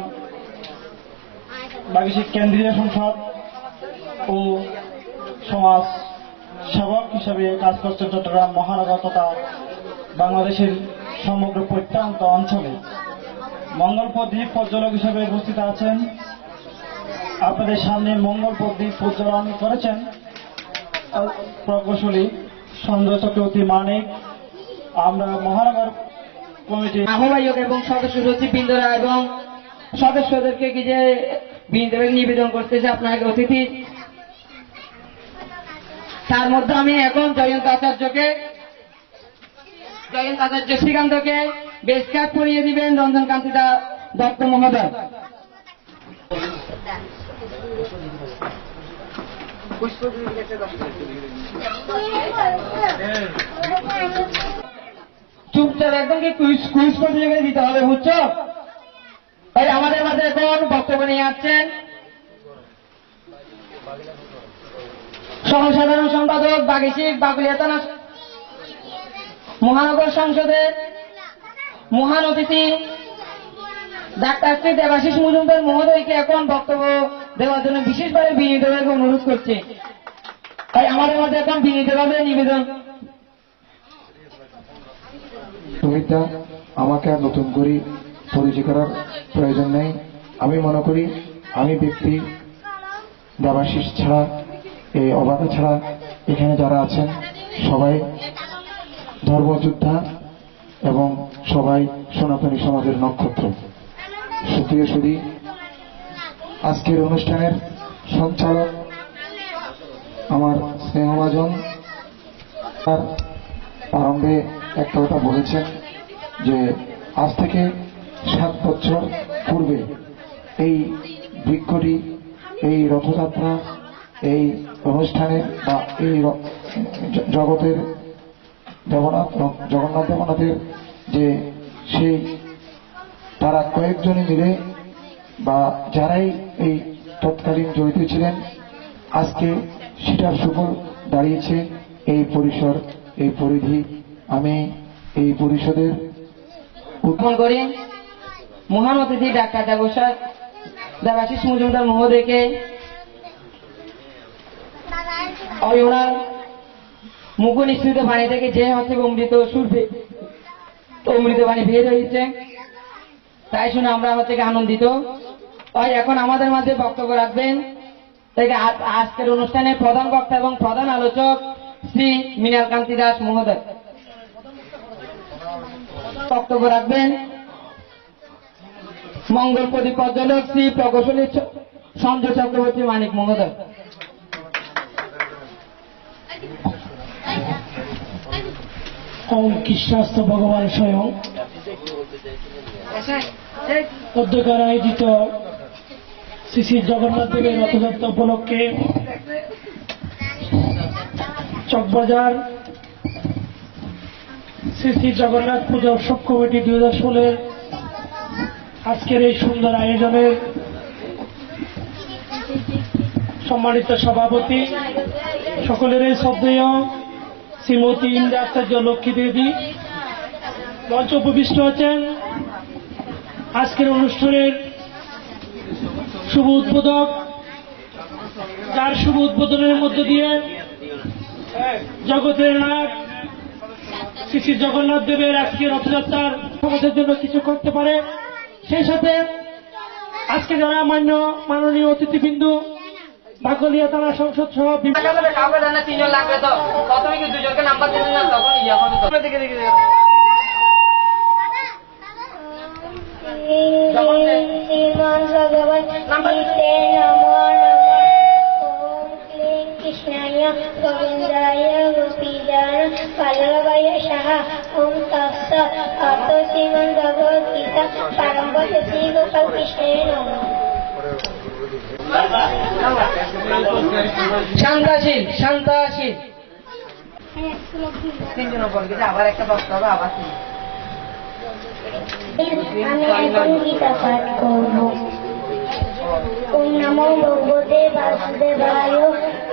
বাগশিক কেন্দ্রীয় সংসদ ও সমাজ সেবক হিসাবে কাজ করছেন চট্টগ্রাম মহানগর তথা বাংলাদেশের সমগ্র প্রত্যন্ত অঞ্চলে। মঙ্গল প্রদীপ প্রজ্বলক হিসাবে উপস্থিত আছেন। আপনাদের সামনে মঙ্গল প্রদীপ প্রজ্বলন করেছেন প্রকৌশলী সঞ্জয় চক্রবর্তী মানিক। আমরা মহানগর কমিটি আহ্বায়ক এবং সদস্য সচিববৃন্দরা এবং সদস্যদেরকে কি যে বৃন্দকে নিবেদন করতেছে আপনাকে অতিথি। তার মধ্যে আমি এখন জয়ন্ত আচার্য শ্রীকান্তকে বেশ কাপ করিয়ে দিবেন রঞ্জন কান্তি দত্ত মহোদয়। চুপচাপ একদম কি কুইজ প্রতিযোগিতা দিতে হবে, বুঝছো? তাই আমাদের মাঝে এখন বক্তব্য নিয়ে আসছেন সহসাধারণ সম্পাদক বাগিশিক বাগুলিয়া থানা মহানগর সংসদের মহান অতিথি ডাক্তার শ্রী দেবাশিস মজুমদার মহোদয়কে এখন বক্তব্য দেওয়ার জন্য বিশেষভাবে বিনীতভাবে অনুরোধ করছে। তাই আমাদের মধ্যে এখন বিনীতভাবে নিবেদন। সুমিতা, আমাকে আর নতুন করে পরিচয় করার প্রয়োজন নেই। আমি মনে করি আমি ব্যক্তি দেবাশিস ছাড়া, এই অবাধা ছাড়া এখানে যারা আছেন সবাই ধর্মযোদ্ধা এবং সবাই সনাতনী সমাজের নক্ষত্র। সুপ্রিয় সুধী, আজকের অনুষ্ঠানের সঞ্চালক আমার স্নেহভাজন তার প্রারম্ভে একটা কথা বলেছেন যে আজ থেকে 7 বছর পূর্বে এই বৃক্ষটি, এই রথযাত্রা, এই অনুষ্ঠানের বা এই জগতের জগন্নাথ দেবনাথের যে সেই তারা কয়েকজনই মিলে বা যারাই এই তৎকালীন জড়িত ছিলেন, আজকে সেটার সুফল দাঁড়িয়েছে এই পরিসর, এই পরিধি। আমি এই পরিষদের উদ্বোধন করি মহান অতিথি ডাক্তার দেবাশিস মজুমদার মহোদয়কে ওনার মুখ নিঃসৃত বাণী থেকে যে হচ্ছে অমৃত বাণী বের হয়েছে, তাই শুনে আমরা হচ্ছে আনন্দিত। তাই এখন আমাদের মাঝে বক্তব্য রাখবেন আজকের অনুষ্ঠানের প্রধান বক্তা এবং প্রধান আলোচক শ্রী মৃণাল কান্তি দাস মহোদয়। বক্তব্য রাখবেন মঙ্গল প্রদীপ প্রজ্বলক শ্রী প্রকৌশলী সঞ্জয় চক্রবর্তী মানিক মহোদয়। ওম কৃষ্ণাস্ত ভগবান স্বয়ং অধ্যকার আয়োজিত শ্রী শ্রী জগন্নাথ দেবের রথযাত্রা উপলক্ষে চকবাজার শ্রী শ্রী জগন্নাথ পূজা উৎসব কমিটি 2016 আজকের এই সুন্দর আয়োজনের সম্মানিত সভাপতি, সকলেরই শ্রদ্ধেয় শ্রীমতী ইন্দ্রা আচার্য লক্ষ্মী দেবী মঞ্চ উপবিষ্ট আছেন। আজকের অনুষ্ঠানের শুভ উদ্বোধক, যার শুভ উদ্বোধনের মধ্য দিয়ে জগতের নায়ক শ্রী শ্রী জগন্নাথ দেবের আজকে রথযাত্রার সমাজের জন্য কিছু করতে পারে, সেই সাথে আজকে যারা মাননীয় অতিথিবৃন্দ বাকলিয়া থানা সংসদ সহ তিনজন লাগবে তো প্রথমে কি দুজনকে নাম্বার দিলেন না, তখন ইয়ে হবে তো দেখে দেখে শ্রীমান ভগবান গীতে নমো নমঃ। ওম ক্লীং কৃষ্ণায় গোবিন্দায় গোপীজন বল্লভায় সাহা। ওম তৎসৎ। অত শ্রীমান ভগবদ গীতা প্রারম্ভ শ্রী গোপাল কৃষ্ণের নমঃ। শান্তাশীল তিনজন আবার একটা বক্তব্য আবার আমি এখন গীতা পাঠ করব। ওম নমো ভগবতে বাসুদেবায়।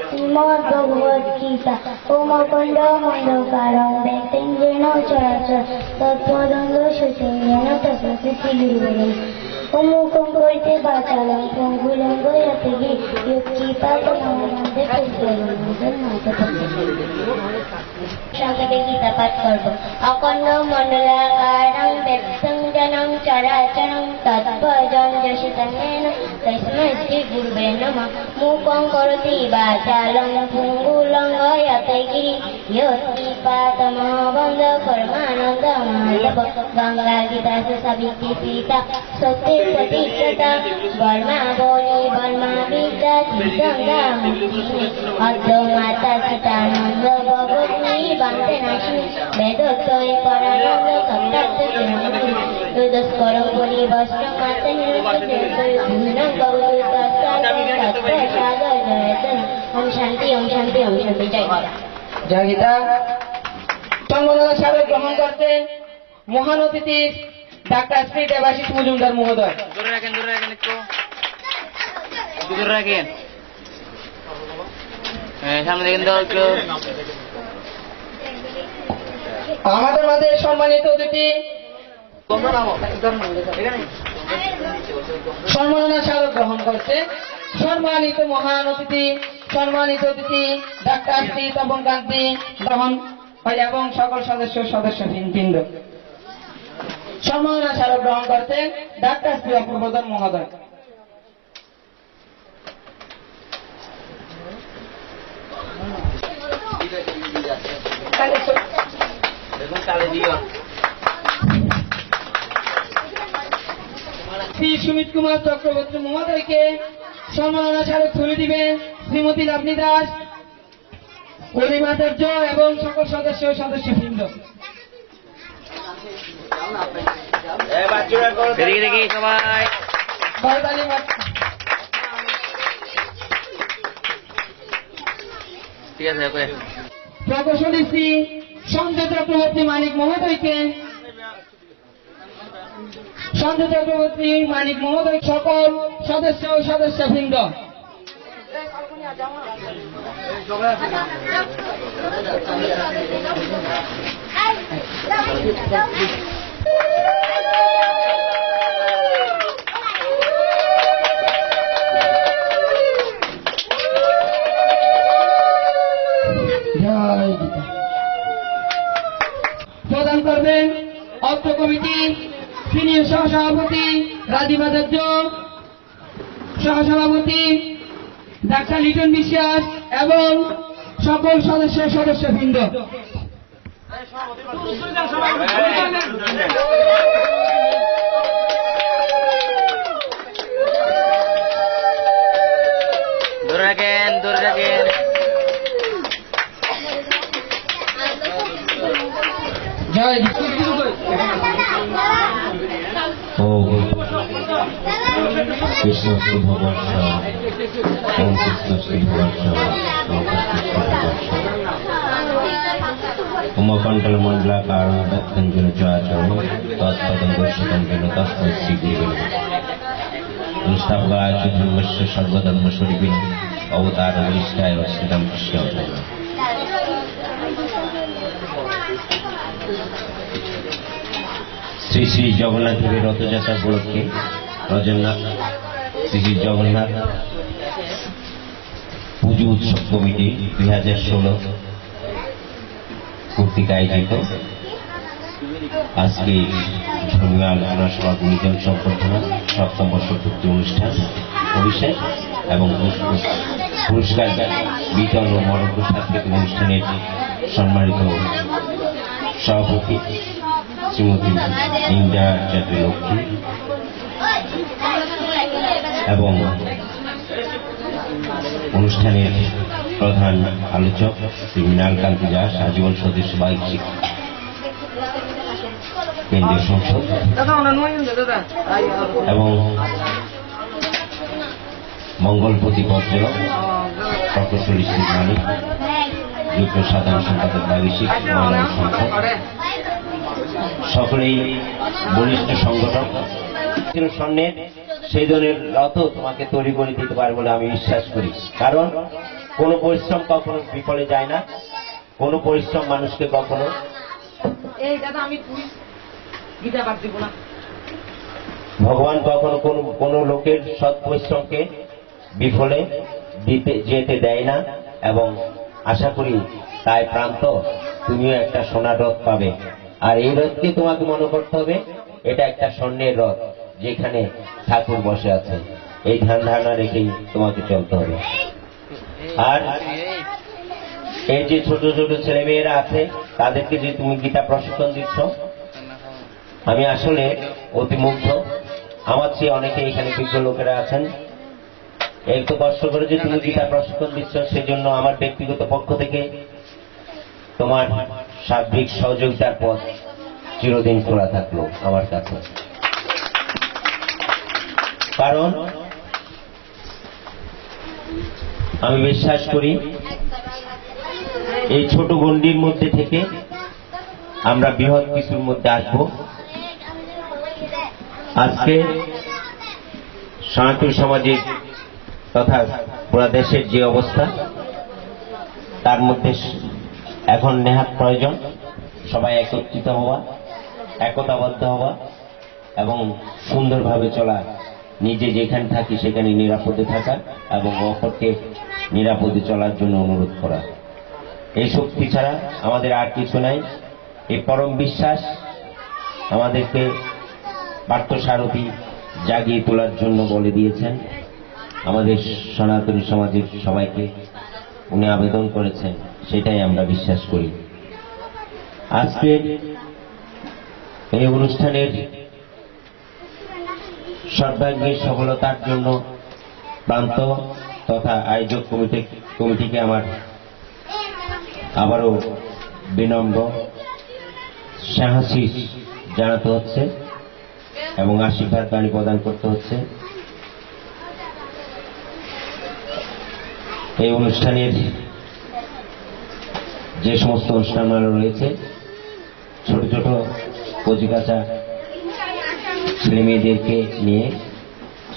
শ্রীমদ্ ভগবদ গীতা। ওম অখণ্ড মণ্ডকারং ব্যক্তিং যেন চরাচর তৎপদঙ্গ সুচিঞ্জেন তস্মৈতি শ্রীগুরুবরেণ্যং। ওম মুখং করিতে বাচালং পঙ্গুলঙ্গ যতগি ইয়ৎকৃপাতমস্তে সংক্ষেপে গীতা পাঠ করব। অখণ্ড মণ্ডলাকারং ব্যক্তিং যেন চরাচরং তৎপদং যশিতঙ্গেন তস্मै শ্রী গুরুবে নমঃ। মুখং করোতি বাচালং পঙ্গুলঙ্গ যতগিরি ইয়ৎকৃপাতমস্তে পরমানন্দ মাধব। গঙ্গা গীতা সাবিত্রী সীতা সত্যি প্রতিষ্ঠাতা বর্মা বনি বর্মা বিদ্যা গঙ্গা মুক্তিনি অদ্য মাতা সীতানন্দ ভগবতী বান্তে নাশিনী বেদোত্তরে পরানন্দ সত্যার্থ চিরমণি দুদস্করং পরি বস্ত্র মাতা হিরণ্যে ভূমিনং গৌরী তত্ত্ব সাগর জয়তন। ওম শান্তি ওম শান্তি ওম শান্তি। জয় গীতা। সংবর্ধনা সাহেব গ্রহণ করছেন মহান অতিথি ডাক্তার শ্রী দেবাশিস মজুমদার মহোদয়। দূরে রাখেন একটু দূরে রাখেন। হ্যাঁ, সামনে দেখেন তো একটু। আমাদের মাঝে সম্মানিত অতিথি সম্মাননা স্মারক গ্রহণ করছে। সম্মানিত মহান অতিথি, সম্মানিত অতিথি ডাক্তার শ্রী তপন কান্তি গ্রহণ এবং সকল সদস্যবৃন্দ সম্মাননা স্মারক গ্রহণ করছেন ডাক্তার শ্রী অপূর্বধন মহোদয়। শ্রী সুমিত কুমার চক্রবর্তী মহোদয়কে সম্মাননা স্মারক তুলে দিবেন শ্রীমতী লাবণী দাস, পরিমাচার্য এবং সকল সদস্যবৃন্দ। দেখি সবাই করতালি ঠিক আছে। প্রকৌশলী শ্রী সঞ্জয় চক্রবর্তী মানিক মহোদয়কে সকল সদস্যবৃন্দ। প্রদান করবেন অর্থ কমিটি সিনিয়র সহসভাপতি রাজীব আচার্য, সহসভাপতি ডাক্তার লিটন বিশ্বাস এবং সকল সদস্যবৃন্দ। দূরে রাখেন জয় কৃষ্ণশ্রী ভগবান ওম কৃষ্ণশ্রী ভগবান উমকণ্ঠল মণ্ডলাকার দক্ষিণ চরাচর তৎপদম দর্শিতম যেন তস্মৈ শ্রী গুরুবে অনুষ্ঠাপকায় ধর্মস্য সর্বধর্ম স্বরূপিণ অবতার বরিষ্ঠায় শ্রীরাম কৃষ্ণ। শ্রী শ্রী জগন্নাথ দেবের রথযাত্রা উপলক্ষে শ্রী শ্রী জগন্নাথ পুজো উৎসব কমিটি 2016 কর্তৃক আয়োজিত আজকে ধর্মীয় আলোচনা সভা গুণীজন সম্বর্ধনা 7ম বর্ষপূর্তি অনুষ্ঠান অভিষেক এবং পুরস্কার বিতরণ ও মরণ সাংস্কৃতিক অনুষ্ঠানের সম্মানিত সভাপতি শ্রীমতী ইন্দিরা লক্ষ্মী এবং অনুষ্ঠানের প্রধান আলোচক শ্রী মৃণাল কান্তি দাস, আজীবন সদস্য বার্ষিক কেন্দ্রীয় সংসদ, এবং মঙ্গল প্রতিপত্র প্রকৌশলী শ্রী মানিক, যুগ্ম সাধারণ সম্পাদক বার্ষিক মহিলা সংসদ, সকলেই বলিষ্ঠ সংগঠন। স্বর্ণের সেই ধরনের রথ তোমাকে তৈরি করে দিতে পারে বলে আমি বিশ্বাস করি, কারণ কোনো পরিশ্রম কখনো বিফলে যায় না, কোনো পরিশ্রম মানুষকে কখনো ভগবান কখনো কোনো লোকের সৎ পরিশ্রমকে বিফলে যেতে দেয় না। এবং আশা করি তাই প্রান্ত তুমিও একটা সোনার রথ পাবে। আর এই রথকে তোমাকে মনে করতে হবে এটা একটা স্বর্ণের রথ যেখানে ঠাকুর বসে আছে, এই ধ্যান ধারণা রেখেই তোমাকে চলতে হবে। আর এই যে ছোট ছোট ছেলেমেয়েরা আছে তাদেরকে যে তুমি গীতা প্রশিক্ষণ দিচ্ছ, আমি আসলে অতি মুগ্ধ। আমার চেয়ে অনেকে এখানে বিজ্ঞ লোকেরা আছেন, একটু কষ্ট করে যে তুমি গীতা প্রশিক্ষণ দিচ্ছ, সেজন্য আমার ব্যক্তিগত পক্ষ থেকে তোমার সার্বিক সহযোগিতার পথ চিরদিন খোলা থাকলো আমার কাছে। কারণ আমি বিশ্বাস করি এই ছোট গণ্ডির মধ্যে থেকে আমরা বৃহৎ কিছুর মধ্যে আসব। আজকে সনাতন সমাজের তথা পুরা দেশের যে অবস্থা, তার মধ্যে এখন নেহাত প্রয়োজন সবাই একত্রিত হওয়া, একতাবদ্ধ হওয়া এবং সুন্দরভাবে চলা, নিজে যেখানে থাকি সেখানে নিরাপদে থাকা এবং অপরকে নিরাপদে চলার জন্য অনুরোধ করা। এই শক্তি ছাড়া আমাদের আর কিছু নাই। এই পরম বিশ্বাস আমাদেরকে পার্থসারথী জাগিয়ে তোলার জন্য বলে দিয়েছেন। আমাদের সনাতনী সমাজের সবাইকে উনি আবেদন করেছেন, সেটাই আমরা বিশ্বাস করি। আজকে এই অনুষ্ঠানের সর্বাঙ্গীন সফলতার জন্য প্রান্ত তথা আয়োজক কমিটিকে আমার আবারও বিনম্র সাহসী জানাতে হচ্ছে এবং আশীর্বাদ বাণী প্রদান করতে হচ্ছে। এই অনুষ্ঠানের যে সমস্ত অনুষ্ঠানমালা রয়েছে, ছোট ছোট কচিকাঁচা ছেলে মেয়েদেরকে নিয়ে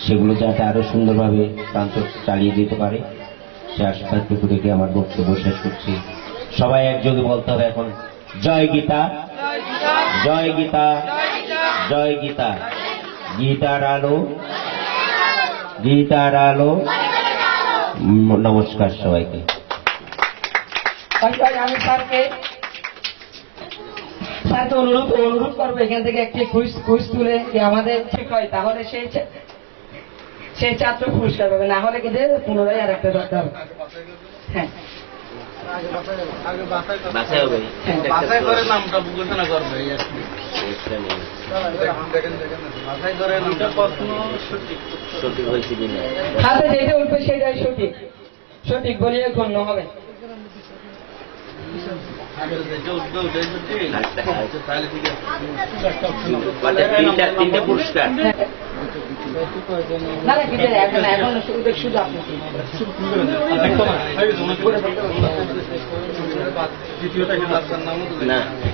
সেগুলো যাতে আরো সুন্দরভাবে প্রান্ত চালিয়ে যেতে পারে, সে আশীর্বাদটুকু রেখে আমার বক্তব্য শেষ করছি। সবাই একযোগে বলতে হবে এখন, জয় গীতা, জয় গীতা, জয় গীতা। গীতার আলো, গীতার আলো। নমস্কার সবাইকে। আমি স্যারকে অনুরোধ করবো এখান থেকে একটি কুইজ তুলে আমাদের ঠিক হয়, তাহলে সেই ছাত্র পুরস্কার পাবে, না হলে কিন্তু পুনরায় আর একটা দরকার হবে। হ্যাঁ, হাতে যেটা উঠবে সেটাই সঠিক, সঠিক বলিয়ে গণ্য হবে। তিনটে পুরস্কার না না, কিন্তু এখন শুধু আপনি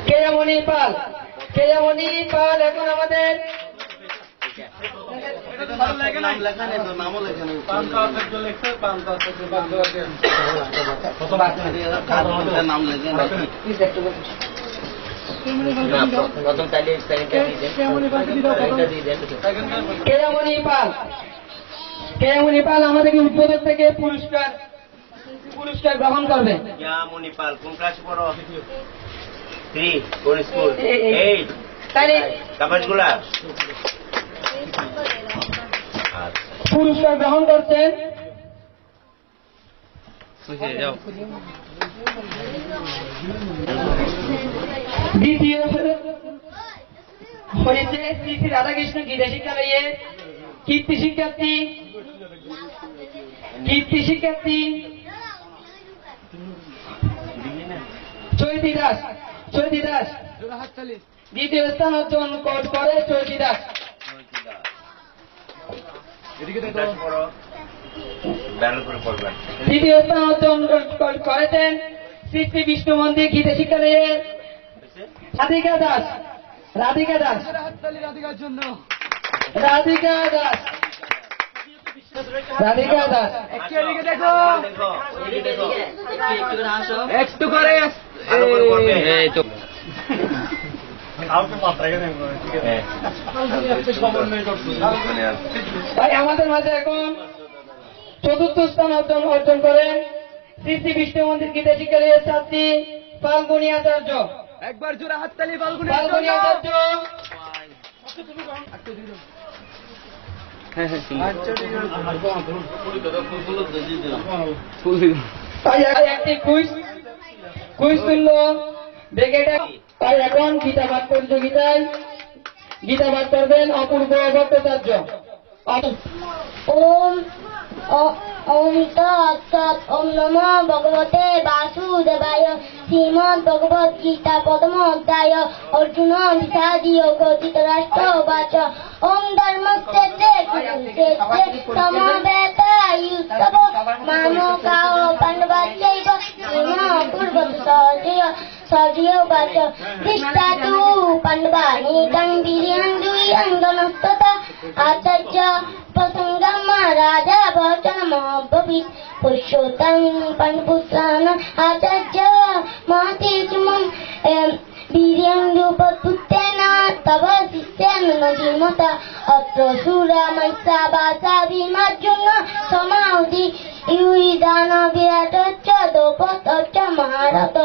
কেয়ামণি পাল, কেয়ামণি পাল এখন আমাদের কেয়ামণি পাল, কেয়ামণি পাল আমাদেরকে উদ্বোধক থেকে পুরস্কার গ্রহণ করবে। কেয়ামণি পাল কোন ক্লাসে পড়ো? 3 কোন স্কুল? 8 তাহলে কাপাসগুলা পুরস্কার গ্রহণ করছেন দ্বিতীয় হয়েছে শ্রী শ্রী রাধাকৃষ্ণ গীতা শিক্ষালয়ে কীর্তি শিক্ষার্থী চৈতি দাস, চৈতি দাস দ্বিতীয় স্থান অর্জন করে চৈতি দাস। তৃতীয় স্থান অর্জন করেছেন শ্রী শ্রী বিষ্ণু মন্দির গীতা শিক্ষালয়ে রাধিকা দাস, রাধিকা দাস, রাধিকা দাস, রাধিকা দাস। একটু করে তাই আমাদের মাঝে এখন চতুর্থ স্থান অর্জন করেন শ্রী শ্রী বিষ্ণু মন্দির গীতা শিক্ষালয়ের ছাত্রী ফাল্গুনী আচার্য। একবার জোরে হাততালি ফাল্গুনী আচার্য। তাই একটি কুইজ তুলল ব্রিগেডে। তাই এখন গীতাপাঠ প্রতিযোগিতায় গীতাপাঠ করবেন অপূর্ব ভট্টাচার্য। ওম ওম তৎসৎ। ওম নমো ভগবতে বাসুদেবায়। শ্রীমদ্ ভগবদ গীতা প্রথম অধ্যায়। অর্জুন বিষাদীয় ধৃতরাষ্ট্র উবাচ ওম ধর্মস্তেতে কুরুক্ষেত্রে সমবেতায়ুস্তব মামকাঃ পাণ্ডবাশ্চৈব ভীম কুর্বত সহজীয় উবাচ দৃষ্টা তু পাণ্ডবানি গাম্ভীর্যং দুই অঙ্গনস্ততা আচার্য প্রসঙ্গম রাজা বচনম ভবিত পুষ্যোত্তম পঞ্চপুত্রান আচার্য মহতি চুমম বীর্যং রূপপুত্রেণ তব শিষ্যেন নদীমতা অত্র সুরা মৈত্রা বাসা ভীমার্জুন সমাহুতি ইউদান বিরাটচ্চ দ্রৌপদচ্চ মহারথ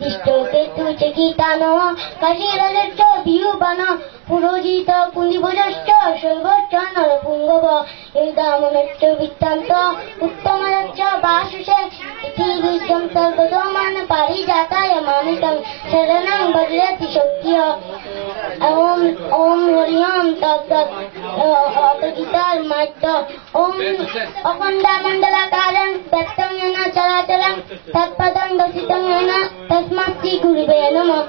দিষ্ট কেতু চেকিতান কাশীরাজচ্চ বিহুবান পুরোজিত কুন্দিভোজশ্চ শৈবশ্চ নরপুঙ্গব ইউদামনশ্চ বৃত্তান্ত উত্তমশ্চ বাসুষে ইতি বিশ্বম সর্বতোমান পারিজাতায় মামিকং শরণং ভজতি শক্তিয় ওম ওম হরি ওম তৎসৎ গীতার মাত্য ওম অখণ্ডমণ্ডলাকারং ব্যক্তং येन চরাচরং তৎপদং দর্শিতং येन তস্মাৎ শ্রী গুরুবে নমঃ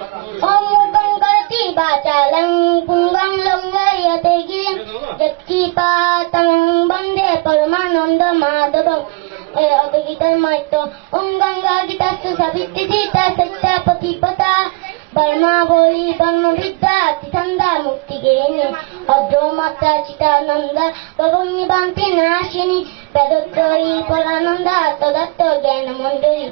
ওম মূর্খং করতি বাচালং পুংগং লঙ্ঘয়তে গিরিং যৎকিপাতং বন্দে পরমানন্দ মাধবং গীতার মাত্য ওম গঙ্গা গীতাস্তু সাবিত্রীতা সত্যাপতিপতা বর্মা বলি ব্রহ্মবিদ্যা তিথন্দা মুক্তিগেহিনী অদ্র মাতা চিতানন্দা ভবন্নিবান্তি নাশিনী বেদোত্তরী পরানন্দা তদত্ত জ্ঞান মন্ডলী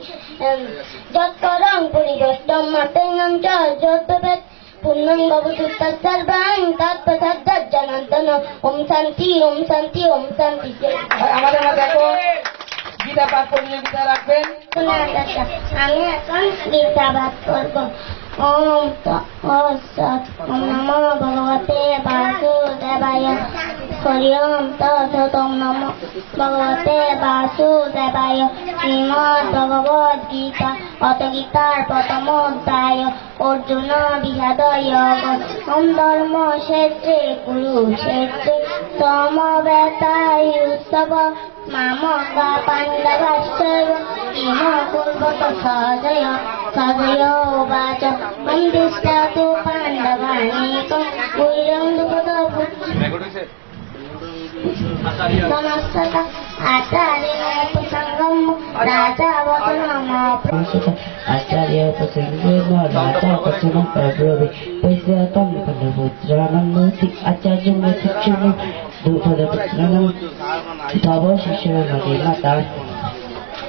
যৎকরং পরিবষ্টম মাতেঙ্গং চ যদ্বেদ পুণ্যং ভবতু তৎসর্বং তৎপথজ্জনান্তন ওম শান্তি ওম শান্তি ওম শান্তি। আমাদের মাঝে এখন গীতা পাঠ প্রতিযোগিতা রাখবেন। আমি এখন গীতা পাঠ করব। ওম তৎসৎ ওম নমো ভগবতে বাসুদেবায় হরি ওম তৎসৎ ওম নমো ভগবতে বাসুদেবায় শ্রীমদ্ ভগবদ গীতা অত গীতার প্রথম অধ্যায় অর্জুন বিষাদ যোগ ওম ধর্ম ক্ষেত্রে কুরুক্ষেত্রে সমবেতায়ুস্তব মামকা পাণ্ডবাশ্চৈব কিম কুর্বত সজয় সজয় উবাচ ওম দৃষ্টাতু পাণ্ডবানীকং উইরং দুপদ নমস্কার আচার্য প্রসঙ্গম রাজা বচনম আচার্য প্রসঙ্গম রাজা বচনম প্রব্রবে পৈশ্রাতম পণ্ডপুত্রাণং নৌতি আচার্য শিক্ষণ দুপদপুত্রাণং তব শিষ্য নদীমাতা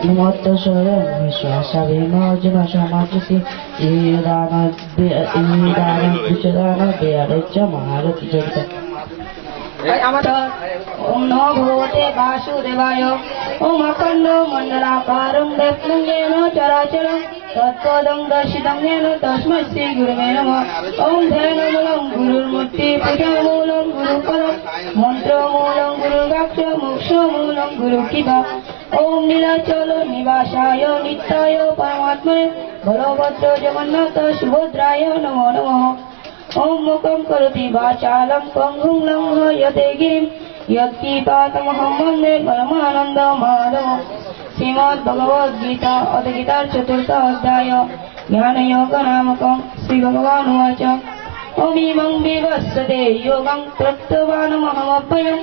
নমোত্ত স্বরং শ্বাসাভীম অর্জুন সমাজসি ইদান বিচদান বেয়ারচ্চ মহারথী জগিতা। ওম নমো ভগবতে বাসুদেবায় ওম অখণ্ড মণ্ডলাকারং ব্যক্তং येन চরাচরং তৎপদং দর্শিতং येन তস্मै শ্রী গুরুবে নমঃ ওম ধ্যানমূলং গুরুর্মূর্তি পূজামূলং গুরুপদং মন্ত্রমূলং গুরুর্বাক্য মোক্ষমূলং গুরুকৃপা ওম নীলাচল নিবাসায় নিত্যায় পরমাত্মনে বলভদ্র জগন্নাথ সুভদ্রায় নমো নমঃ ওম মুখং করোতি বাচালং পঙ্গুং লঙ্ঘয়তে গিরিং यत्किपातमहं वन्दे परमानन्द माधव। श्रीमद्भगवद्गीता अथ गीतार चतुर्थ अध्याय ज्ञानयोगनामकं श्रीभगवानुवाच ओमिमं विवस्वते योगं प्रत्यवानमहमव्ययं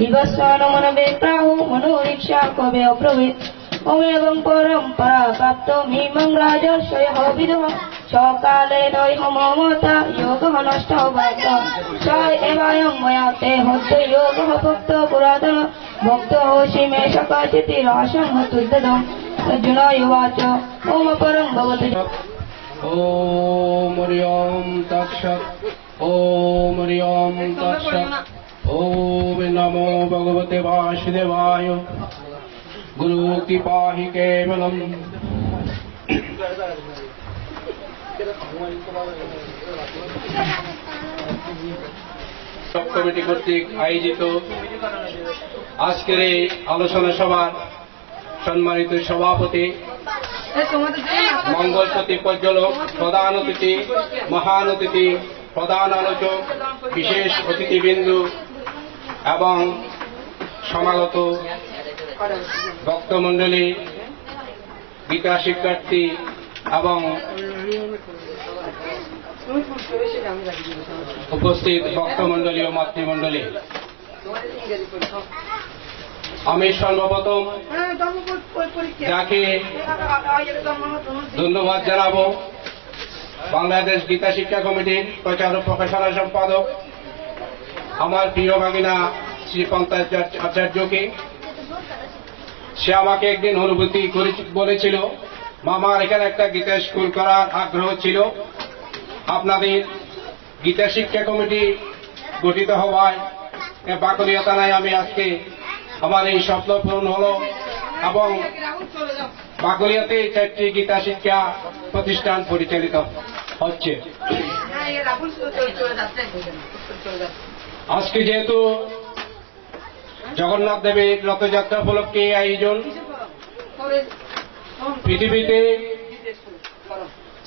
विवस्वानमनवे प्राहु मनोरीक्षा कवे अब्रवीत् ओमेवं परम्परा प्राप्तमिमं राजर्षयः विदुः सकाले नैहममता योगः नष्टः भवतः स एवायं मया ते होते योगः भक्त पुरातन भक्तोऽसि मे सकाचितिराशं हतुर्ददम् अर्जुन उवाच ओम परं भवति ओम हरि ओम तत्सत् ओम हरि ओम तत्सत् ओम नमो भगवते वासुदेवाय गुरु कृपा हि केवलम् কমিটি কর্তৃক আয়োজিত আজকের এই আলোচনা সভার সম্মানিত সভাপতি, মঙ্গল প্রতি পর্যটক, প্রধান অতিথি, মহান অতিথি, প্রধান আলোচক, বিশেষ অতিথিবৃন্দু এবং সমাগত ভক্তমণ্ডলী, গীতা শিক্ষার্থী এবং উপস্থিত ভক্তমণ্ডলী ও মাতৃমণ্ডলী, আমি সর্বপ্রথম যাকে ধন্যবাদ জানাবো, বাংলাদেশ গীতা শিক্ষা কমিটির প্রচার ও প্রকাশনা সম্পাদক আমার প্রিয় ভাগিনা শ্রী পঞ্চায়েত আচার্যকে। সে আমাকে একদিন অনুভূতি বলেছিল, মামার এখানে একটা গীতা স্কুল করার আগ্রহ ছিল। আপনাদের গীতা শিক্ষা কমিটি গঠিত হওয়ায় বাকলিয়া থানায় আমি আজকে আমার এই স্বপ্ন পূরণ হলো এবং বাকলিয়াতে 4টি গীতা শিক্ষা প্রতিষ্ঠান পরিচালিত হচ্ছে। আজকে যেহেতু জগন্নাথ দেবের রথযাত্রা উপলক্ষে আয়োজন, পৃথিবীতে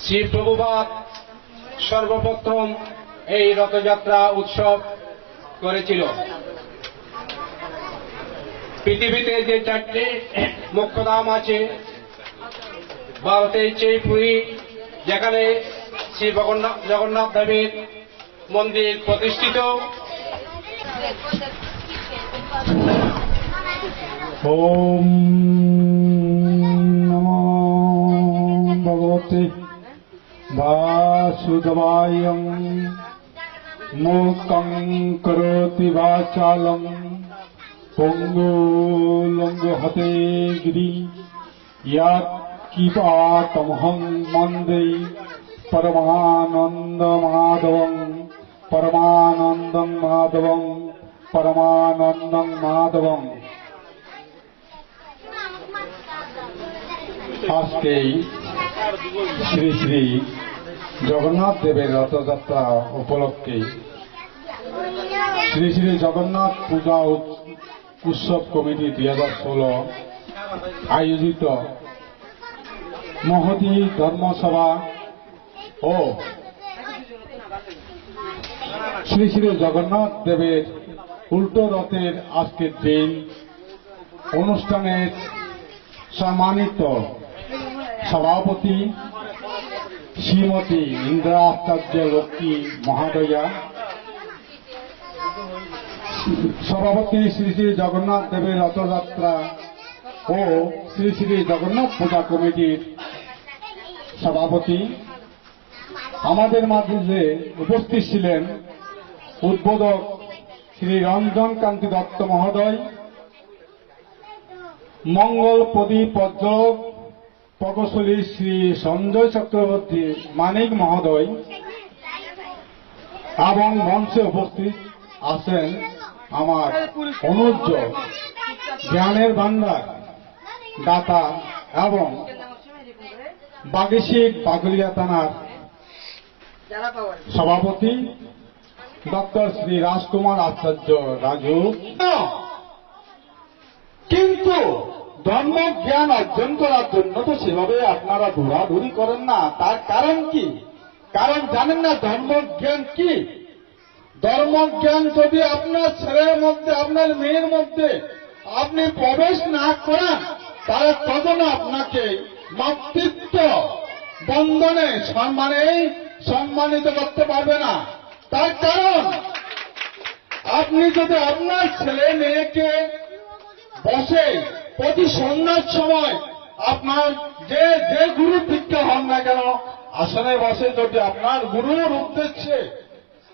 শ্রী প্রভুপাদ সর্বপ্রথম এই রথযাত্রা উৎসব করেছিল। পৃথিবীতে যে 4টি মুখ্য ধাম আছে, ভারতের চেয়ে পুরী, যেখানে শ্রী জগন্নাথ দেবের মন্দির প্রতিষ্ঠিত। ওম নমো ভগবতে বাসুদেবায়। মূকং করোতি বাচালং পঙ্গুলঙ্ঘতে গিরি ইয়াৎ কৃপাতমহং বন্দে পরমানন্দমাধবং পরমানন্দং মাধবং পরমানন্দং মাধবং। আজকে শ্রী শ্রী জগন্নাথ দেবের রথযাত্রা উপলক্ষে শ্রী শ্রী জগন্নাথ পূজা উৎসব কমিটি 2016 আয়োজিত মহতী ধর্মসভা ও শ্রী শ্রী জগন্নাথ দেবের উল্টো রথের আজকের দিন অনুষ্ঠানের সম্মানিত সভাপতি শ্রীমতী ইন্দ্রা আচার্য লক্ষ্মী মহাদয়া, সভাপতি শ্রী শ্রী জগন্নাথ দেবের রথযাত্রা ও শ্রী শ্রী জগন্নাথ পূজা কমিটির সভাপতি, আমাদের মাঝে যে উপস্থিত ছিলেন উদ্বোধক শ্রী রঞ্জন কান্তি দত্ত মহোদয়, মঙ্গল প্রদীপ পর্যটক প্রকৌশলী শ্রী সঞ্জয় চক্রবর্তী মানিক মহোদয় এবং মঞ্চে উপস্থিত আছেন আমার অনুজ্জ জ্ঞানের ভান্ডার দাতা এবং বাগেশিক বাগলিয়া থানার সভাপতি ডক্টর শ্রী রাজকুমার আচার্য রাজু। কিন্তু ধর্ম জ্ঞান অর্জন করার জন্য তো সেভাবে আপনারা দৌড়াদৌড়ি করেন না। তার কারণ কি? কারণ জানেন না ধর্ম জ্ঞান কি? ধর্মজ্ঞান যদি আপনার ছেলের মধ্যে, আপনার মেয়ের মধ্যে আপনি প্রবেশ না করেন, তাহলে কখনো আপনাকে মাতৃত্ব বন্ধনে সম্মানিত করতে পারবে না। তার কারণ আপনি যদি আপনার ছেলে মেয়েকে বসে প্রতি সন্ধ্যার সময় আপনার যে গুরু দীক্ষা হন না কেন, আসনে বসে যদি আপনার গুরুর উদ্দেশ্যে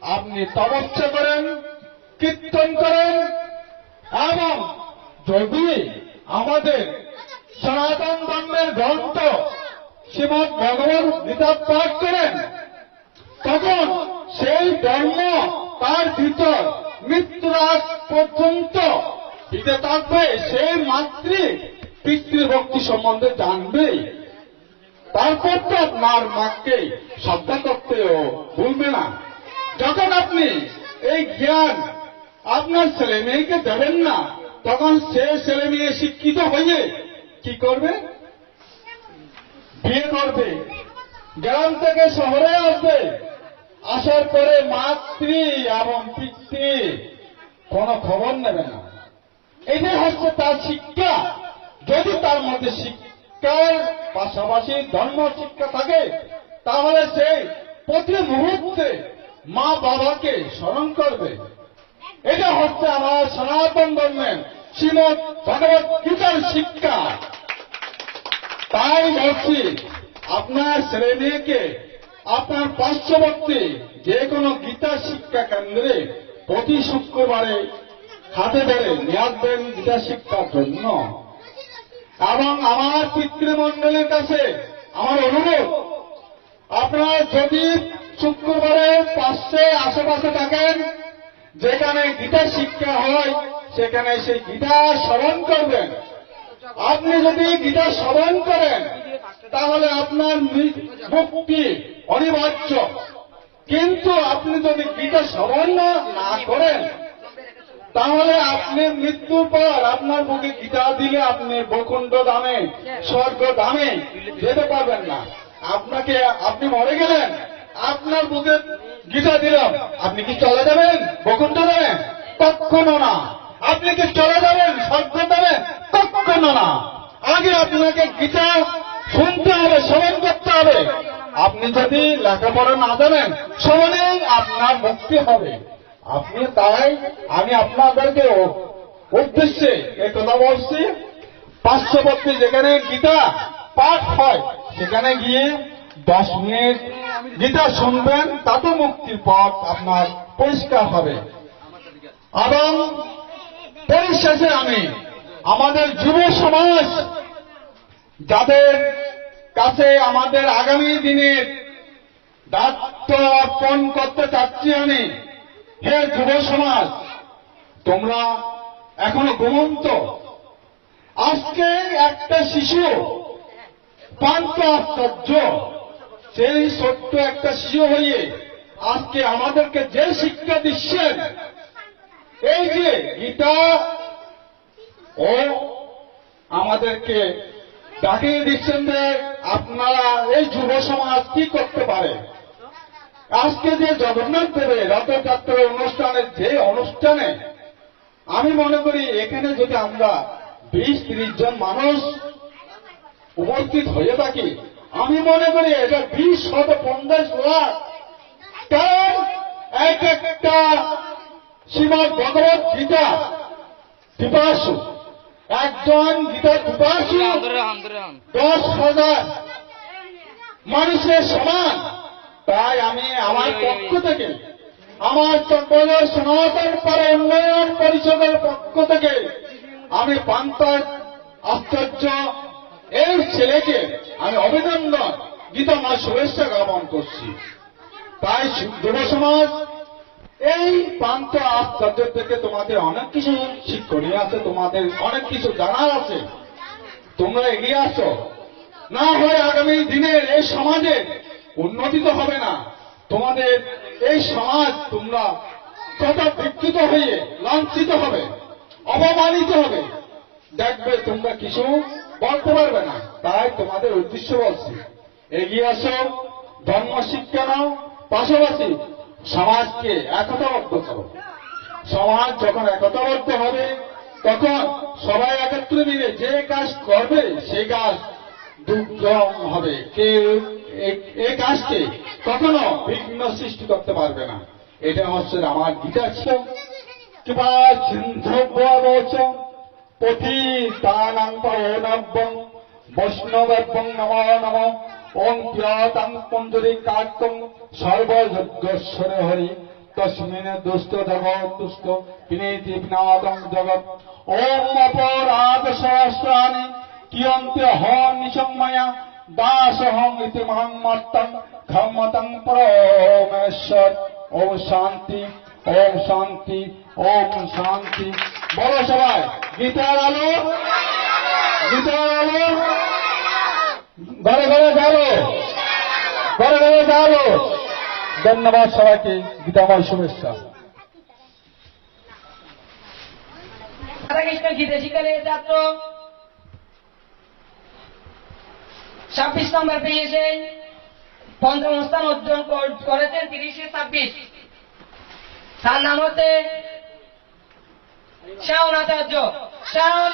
আপনি তপস্যা করেন, কীর্তন করেন এবং যদি আমাদের সনাতন ধর্মের গ্রন্থ শ্রীমদ্ ভগবত গীতা পাঠ করেন, তখন সেই ধর্ম তার ভিতর মৃত্যুর আগ পর্যন্ত দিতে থাকবে। সেই পিতৃভক্তি সম্বন্ধে জানবে। তারপর তো আপনার মাকে শ্রদ্ধা করতেও ভুলবে না। যখন আপনি এই জ্ঞান আপনার ছেলে মেয়েকে দেবেন না, তখন সে ছেলে মেয়ে শিক্ষিত হয়ে কি করবে? বিয়ে করবে, গ্রাম থেকে শহরে আসবে, আসার পরে মাতৃ এবং পিতৃ কোন খবর নেবে না। এটাই হচ্ছে তার শিক্ষা। যদি তার মধ্যে শিক্ষার পাশাপাশি ধর্ম শিক্ষা থাকে, তাহলে সে প্রতি মুহূর্তে মা বাবাকে স্মরণ করবে। এটা হচ্ছে আমার সনাতন ধর্মের শ্রীমদ্ ভগবত গীতার শিক্ষা। তাই বলছি, আপনার ছেলে মেয়েকে আপনার পার্শ্ববর্তী যে কোনো গীতা শিক্ষা কেন্দ্রে প্রতি শুক্রবারে হাতে ধরে নিয়ে আসবেন গীতা শিক্ষার জন্য। এবং আমার পিতৃমণ্ডলীর কাছে আমার অনুরোধ, আপনারা যদি শুক্রবারে পাশে আশেপাশে থাকেন, যেখানে গীতা শিক্ষা হয় সেখানে সেই গীতা শ্রবণ করবেন। আপনি যদি গীতা শ্রবণ করেন তাহলে আপনার মুক্তি অনিবার্য। কিন্তু আপনি যদি গীতা শ্রবণ না করেন তাহলে আপনি মৃত্যুর পর আপনার মুখে গীতা দিলে আপনি বৈকুণ্ঠ ধামে স্বর্গ ধামে যেতে পারবেন না। আপনি মরে গেলেন, আপনার মুখে গীতা দিলাম, আপনি কি চলে যাবেন বৈকুণ্ঠ ধামে? কখনো না। আপনি কি চলে যাবেন স্বর্গ ধামে? কখনো না। আগে আপনাকে গীতা শুনতে হবে, শ্রবণ করতে হবে। আপনি যদি লেখাপড়া না জানেন, শ্রবণেই আপনার মুক্তি হবে। তাই আমি আপনাদেরকে উদ্দেশ্যে এই কথা বলছি, পার্শ্ববর্তী যেখানে গীতা পাঠ হয় সেখানে গিয়ে 10 মিনিট গীতা শুনবেন, তাতে মুক্তির পথ আপনার পরিষ্কার হবে। এবং পরিশেষে আমি আমাদের যুব সমাজ যাদের কাছে আমাদের আগামী দিনের দায়িত্ব অর্পণ করতে চাচ্ছি আমি, হে যুব সমাজ, তোমরা এখনো ঘুমন্ত। আজকে একটা শিশু পান্ত আশ্চর্য, সেই ছোট্ট একটা শিশু হয়ে আজকে আমাদেরকে যে শিক্ষা দিচ্ছেন, এই যে গীতা ও আমাদেরকে ডাকিয়ে দিচ্ছেন যে আপনারা এই যুব সমাজ কি করতে পারে। আজকে যে জগন্নাথ দেবের রথযাত্রার অনুষ্ঠানে আমি মনে করি এখানে যদি আমরা 20-30 জন মানুষ উপস্থিত হয়ে থাকি, আমি মনে করি এটা 20-50 লাখ। কারণ এক একটা শ্রীমদ ভগবত গীতা পিপাসু, একজন গীতা পিপাসু 10,000 মানুষের সমান। তাই আমি আমার পক্ষ থেকে, আমার চট্টগ্রাম সনাতন পাড়া উন্নয়ন পরিষদের পক্ষ থেকে আমি পান্তা আশ্চর্য এই ছেলেকে আমি অভিনন্দন, গীতাময় শুভেচ্ছা জ্ঞাপন করছি। তাই যুব সমাজ, এই পান্ত আশ্চর্য থেকে তোমাদের অনেক কিছু শিক্ষণীয় আছে, তোমাদের অনেক কিছু জানার আছে। তোমরা এগিয়ে আসো, না হয় আগামী দিনের এই সমাজে উন্নতি তো হবে না। তোমাদের এই সমাজ তোমরা কত বিকৃত হয়ে লাঞ্ছিত হবে, অপমানিত হবে, দেখবে তোমরা কিছু বলতে পারবে না। তাই তোমাদের উদ্দেশ্য বলছি, এগিয়ে আসো, ধর্ম শিক্ষা নাও, পাশাপাশি সমাজকে একতাবদ্ধ করো। সমাজ যখন একতাবদ্ধ হবে তখন সবাই একত্রে মিলে যে কাজ করবে সেই কাজ দুর্গম হবে। কেউ এই কাজকে কখনো বিঘ্ন সৃষ্টি করতে পারবে না। এটা হচ্ছে আমার গীতা ছিল। কিংবা সিন্ধব্যবচ পতিতানাং পাবনব্যং বৈষ্ণবেভ্যং নমো নমঃ। ওম প্রিয়তাং পুঞ্জরি কার্তং সর্বযজ্ঞস্বরে হরি তস্মিন দুষ্ট জগৎ তুষ্ট বিনীতি বিনাদং জগৎ। ওম অপরাধ সহস্রাণি কিয়ন্তে হ নিসংময়া দাসহং ইতি মহাত্মং ক্ষমতং পরমেশ্বর। ওম শান্তি, ওম শান্তি, ওম শান্তি। বলো সবাই গীতার আলো, গীতার আলো, ঘরে ঘরে যাবো, ঘরে ঘরে যাবো। ধন্যবাদ সবাইকে, গীতাময় শুভেচ্ছা। রাধাকৃষ্ণ গীতা শিক্ষালয়ের ছাত্র 26 নম্বর পেয়েছেন, 5ম স্থান অর্জন করেছেন 30-26। তার নাম হচ্ছে শাওন আচার্য। শাওন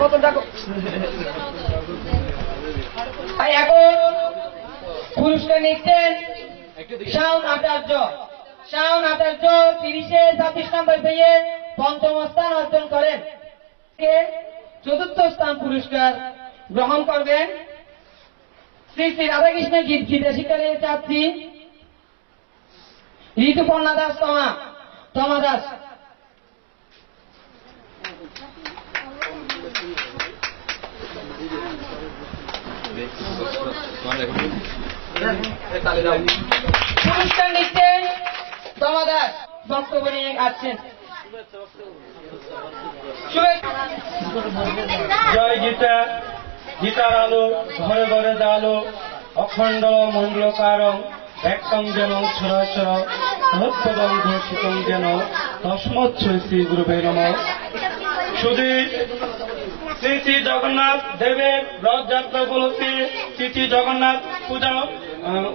বোতল দেখো। এখন পুরস্কার নিচ্ছেন শাওন আচার্য। শাওন আচার্য 30-26 নম্বর পেয়ে 5ম স্থান অর্জন করেন। 4র্থ স্থান পুরস্কার গ্রহণ করবেন শ্রী শ্রী রাধাকৃষ্ণের গীতা শিক্ষা নিয়ে চাচ্ছি ঋতুপর্ণা দাস তমা দাস। পুরস্কার নিচ্ছেন তমা দাস, বক্তব্য নিয়ে আসছেন। জয় গীতা, গীতার আলো ঘরে ঘরে জালো, অখণ্ড মণ্ডলকারং একং যেন ছড়াছড় মধ্যদং ঘোষিতং যেন তস্মৎ শ্রী গুরুবে নমঃ। শুধু শ্রী শ্রী জগন্নাথ দেবের রথযাত্রা উপলক্ষে শ্রী শ্রী জগন্নাথ পূজা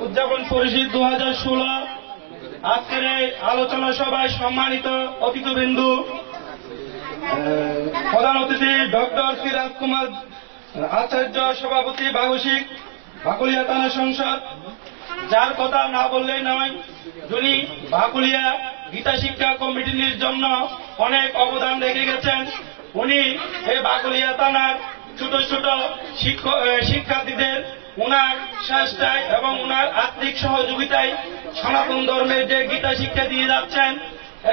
উদযাপন পরিষদ 2016 আজকের এই আলোচনা সভায় সম্মানিত অতিথিবৃন্দু, প্রধান অতিথি ডক্টর শ্রী রাজকুমার আচার্য, সভাপতি বাগসিক বাকুলিয়া থানা সংসদ, যার কথা না বললেই নয়, যিনি বাকুলিয়া গীতা শিক্ষা কমিটির জন্য অনেক অবদান রেখে গেছেন। উনি এই বাকুলিয়া থানার ছোট ছোট শিক্ষার্থীদের উনার চেষ্টায় এবং উনার আর্থিক সহযোগিতায় সনাতন ধর্মের যে গীতা শিক্ষা দিয়ে যাচ্ছেন,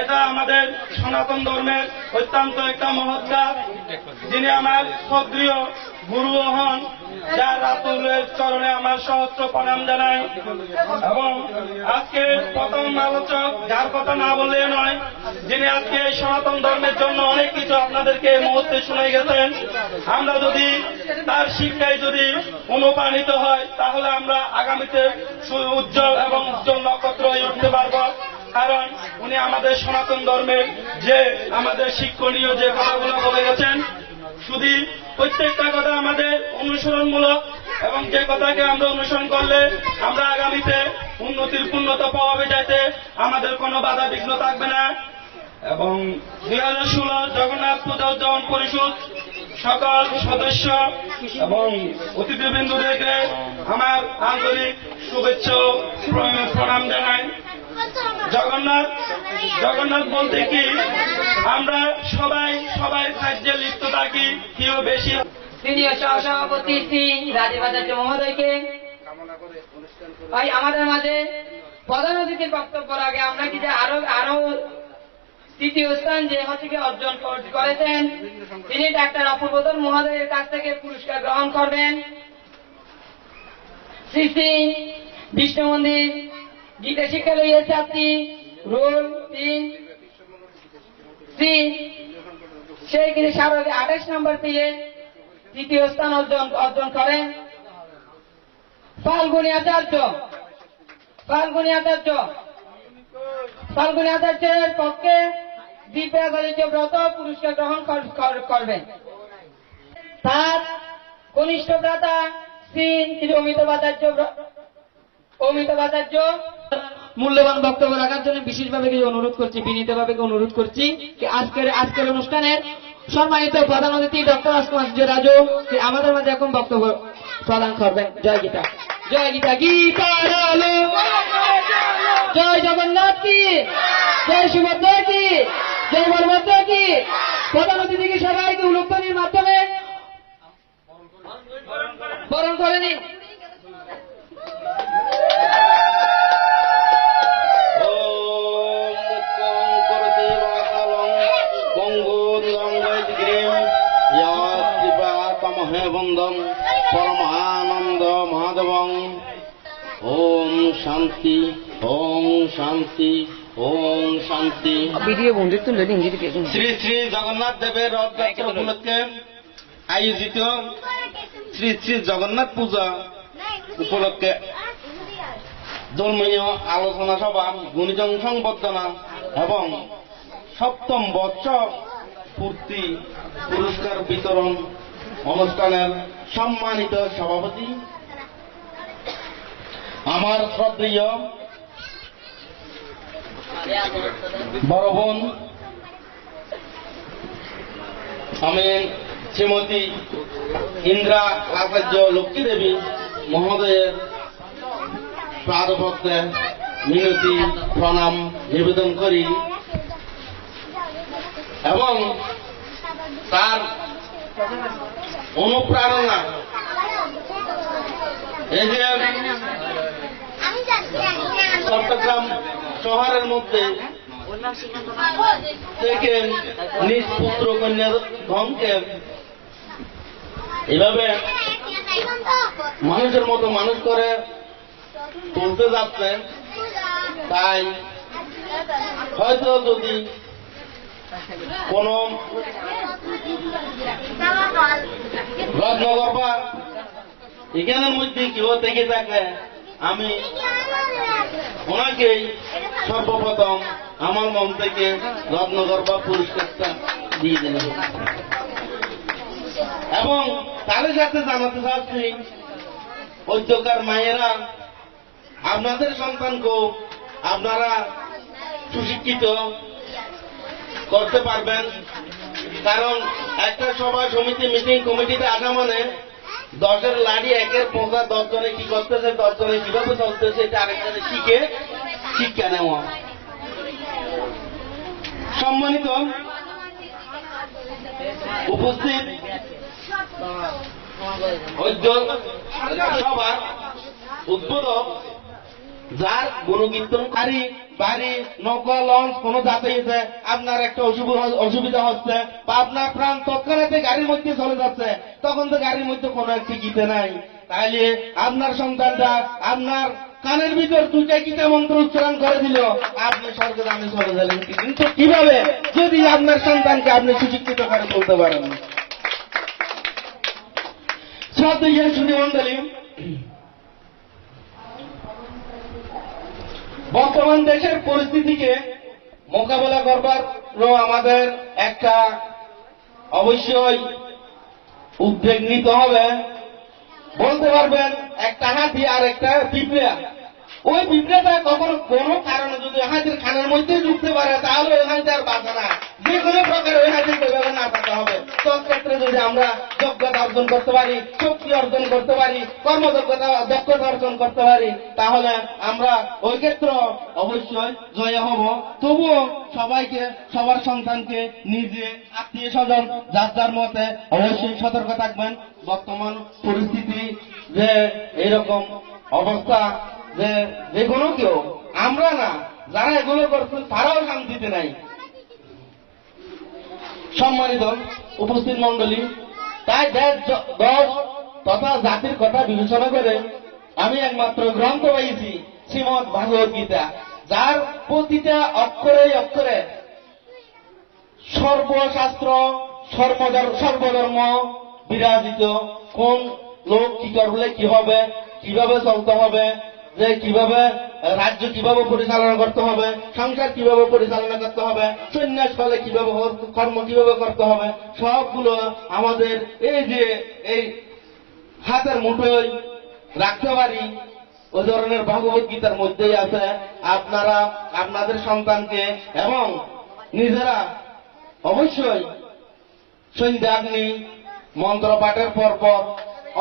এটা আমাদের সনাতন ধর্মের অত্যন্ত একটা মহৎ কাজ। যিনি আমার শ্রদ্ধেয় গুরু হন, যার রাতুলের চরণে আমার সহস্র প্রণাম জানাই। এবং আজকে প্রথম আলোচক, যার কথা না বললে নয়, যিনি আজকে সনাতন ধর্মের জন্য অনেক কিছু আপনাদেরকে এই মুহূর্তে শুনে গেছেন। আমরা যদি তার শিক্ষায় যদি অনুপ্রাণিত হয়, তাহলে আমরা আগামীতে উজ্জ্বল এবং উজ্জ্বল নক্ষত্র হয়ে উঠতে পারব। কারণ উনি আমাদের সনাতন ধর্মের যে আমাদের শিক্ষণীয় যে কথাগুলো বলে গেছেন, শুধু প্রত্যেকটা কথা আমাদের অনুসরণমূলক, এবং যে কথাকে আমরা অনুসরণ করলে আমরা আগামীতে উন্নতির পূর্ণতা পাওয়াবে, যাতে আমাদের কোনো বাধা বিঘ্ন থাকবে না। এবং 2016 জগন্নাথ পূজা উদযাপন পরিষদ সকল সদস্য এবং অতিথিবৃন্দদেরকে আমার আন্তরিক শুভেচ্ছা ও প্রণাম জানাই। জগন্নাথ বলতে কি, আমরা সবাই কার্যে লিপ্ত থাকি, কেউ বেশি। সিনিয়র সহসভাপতি শ্রী রাজীব আচার্য মহোদয়কে ভাই আমাদের মাঝে প্রধান অতিথির বক্তব্যের আগে আমরা কি যে আরো তৃতীয় স্থান যে হচ্ছে অর্জন করেছেন, তিনি ডাক্তার অপূর্বধন মহোদয়ের কাছ থেকে পুরস্কার গ্রহণ করবেন। শ্রী শ্রী বিষ্ণু মন্দির গীতা শিক্ষা লইয়া ছাত্রী রোল 3 শ্রী সেই তিনি 28 নম্বর পেয়ে তৃতীয় স্থান অর্জন করেন। ফাল্গুনী আচার্যের পক্ষে দীপাচার্য ব্রত পুরস্কার গ্রহণ করবেন। তার কনিষ্ঠ ভ্রাতা শ্রী অমিতাভ আচার্য মূল্যবান বক্তব্য রাখার জন্য বিশেষভাবে অনুরোধ করছি, বিনীতভাবে অনুরোধ করছি আজকের অনুষ্ঠানের সম্মানিত প্রধান অতিথি ডক্টর রাজকুমার রাজু আমাদের মাঝে এখন বক্তব্য প্রদান করবেন। জয় গীতা, জয় গীতা, গীতার আলো, জয় জগন্নাথ কি, জয় সুভদ্রা কি, জয় বলভদ্র কি। প্রধান অতিথিকে সবাইকে উলুধ্বনির মাধ্যমে বরণ করে নিন। বন্দম পরমানন্দ মাধবং। ওম শান্তি, ওম শান্তি, ওম শান্তি। ভিডিও বন্ধু তুলে দিন। শ্রী শ্রী জগন্নাথ দেবের রথযাত্রা উপলক্ষে আয়োজিত শ্রী শ্রী জগন্নাথ পূজা উপলক্ষে ধর্মীয় আলোচনা সভা, গুণীজন সংবর্ধনা এবং সপ্তম বৎসর পূর্তি পুরস্কার বিতরণ অনুষ্ঠানের সম্মানিত সভাপতি আমার শ্রদ্ধেয় বড় বোন, আমি শ্রীমতী ইন্দ্রা আচার্য লক্ষ্মী দেবী মহোদয়ের পাদপদ্মে মিনতি প্রণাম নিবেদন করি এবং তার অনুপ্রেরণা এই যে চট্টগ্রাম শহরের মধ্যে থেকে নিজ পুত্র কন্যা ধনকে এভাবে মানুষের মতো মানুষ করে তুলতে যাচ্ছে, তাই হয়তো যদি কোন রত্নগর বা এখানের মধ্যে কেউ থেকে থাকে, আমি ওনাকেই সর্বপ্রথম আমার মন থেকে রত্নগর্ভা পুরস্কারটা দিয়ে দিল। এবং তাদের সাথে জানাতে চাচ্ছি, উদ্যোগকার মায়েরা, আপনাদের সন্তানকেও আপনারা সুশিক্ষিত করতে পারবেন। কারণ একটা সভা সমিতি মিটিং কমিটিতে আসা মানে 10-এর লাড়ি 1-এর 5-10 জনে কি করতেছে, 10 জনে কিভাবে চলতেছে, এটা আরেকজনে শিখে শিক্ষা নেওয়া। সম্মানিত উপস্থিত উদ্যোগ সভা উদ্বোধক, যার গুণকীর্তনকারী বাড়ি নৌকা লঞ্চ কোন যাতায়াতে আপনার একটা অসুবিধা হচ্ছে বা আপনার প্রাণ তৎক্ষণাতে গাড়ির মধ্যে চলে যাচ্ছে, তখন তো গাড়ির মধ্যে কোনো একটি গীতে নাই, তাহলে আপনার সন্তানটা আপনার কানের ভিতর 2টা গীতা মন্ত্র উচ্চারণ করে দিল, আপনি স্বর্গে আমি চলে গেলেন। কিন্তু কিভাবে যদি আপনার সন্তানকে আপনি সুশিক্ষিত করে তুলতে পারেন? শ্রদ্ধেয় সুধীমণ্ডলী, বর্তমান দেশের পরিস্থিতিকে মোকাবেলা করবার আমাদের একটা অবশ্যই উদ্যোগ নিতে হবে। বলতে পারবেন একটা হাতি আর একটা পিঁপড়া, ওই পিঁপড়াটা কখনো কোনো কারণে যদি হাতির খানের মধ্যে ঢুকতে পারে তাহলে ওই হাতি আর বাঁচে না, যে কোনো প্রকারে ওই হাতিকে এভাবে না থাকতে হবে। তৎক্ষেত্রে যদি আমরা যোগ্যতা অর্জন করতে পারি, শক্তি অর্জন করতে পারি, কর্মদক্ষতা দক্ষতা অর্জন করতে পারি, তাহলে আমরা ওই ক্ষেত্রে অবশ্যই জয় হব। তবুও সবাইকে, সবার সন্তানকে, নিজে, আত্মীয় স্বজন যার যার মতে অবশ্যই সতর্ক থাকবেন। বর্তমান পরিস্থিতি যে এরকম অবস্থা, যে কোনো কেউ, আমরা না, যারা এগুলো করছেন তারাও শান্তিতে নাই। সম্মানিত উপস্থিত মন্ডলী, তাই দেশ দশ তথা জাতির কথা বিবেচনা করে আমি একমাত্র গ্রন্থ পাইছি শ্রীমদ্ ভাগবত গীতা, যার প্রতিটা অক্ষরে অক্ষরে সর্বশাস্ত্র সর্বধর্ম বিরাজিত, কোন লোক কি করলে কি হবে, কিভাবে চলতে হবে, যে কিভাবে রাজ্য কিভাবে পরিচালনা করতে হবে, সংসার কিভাবে পরিচালনা করতে হবে, সন্ন্যাস ফলে কিভাবে কর্ম কিভাবে করতে হবে, সবগুলো আমাদের এই যে এই হাতের মুঠোয় রাখতে পারি, ওই ধরনের ভগবত গীতার মধ্যেই আছে। আপনারা আপনাদের সন্তানকে এবং নিজেরা অবশ্যই সন্ধ্যাগ্নি মন্ত্র পাঠের পর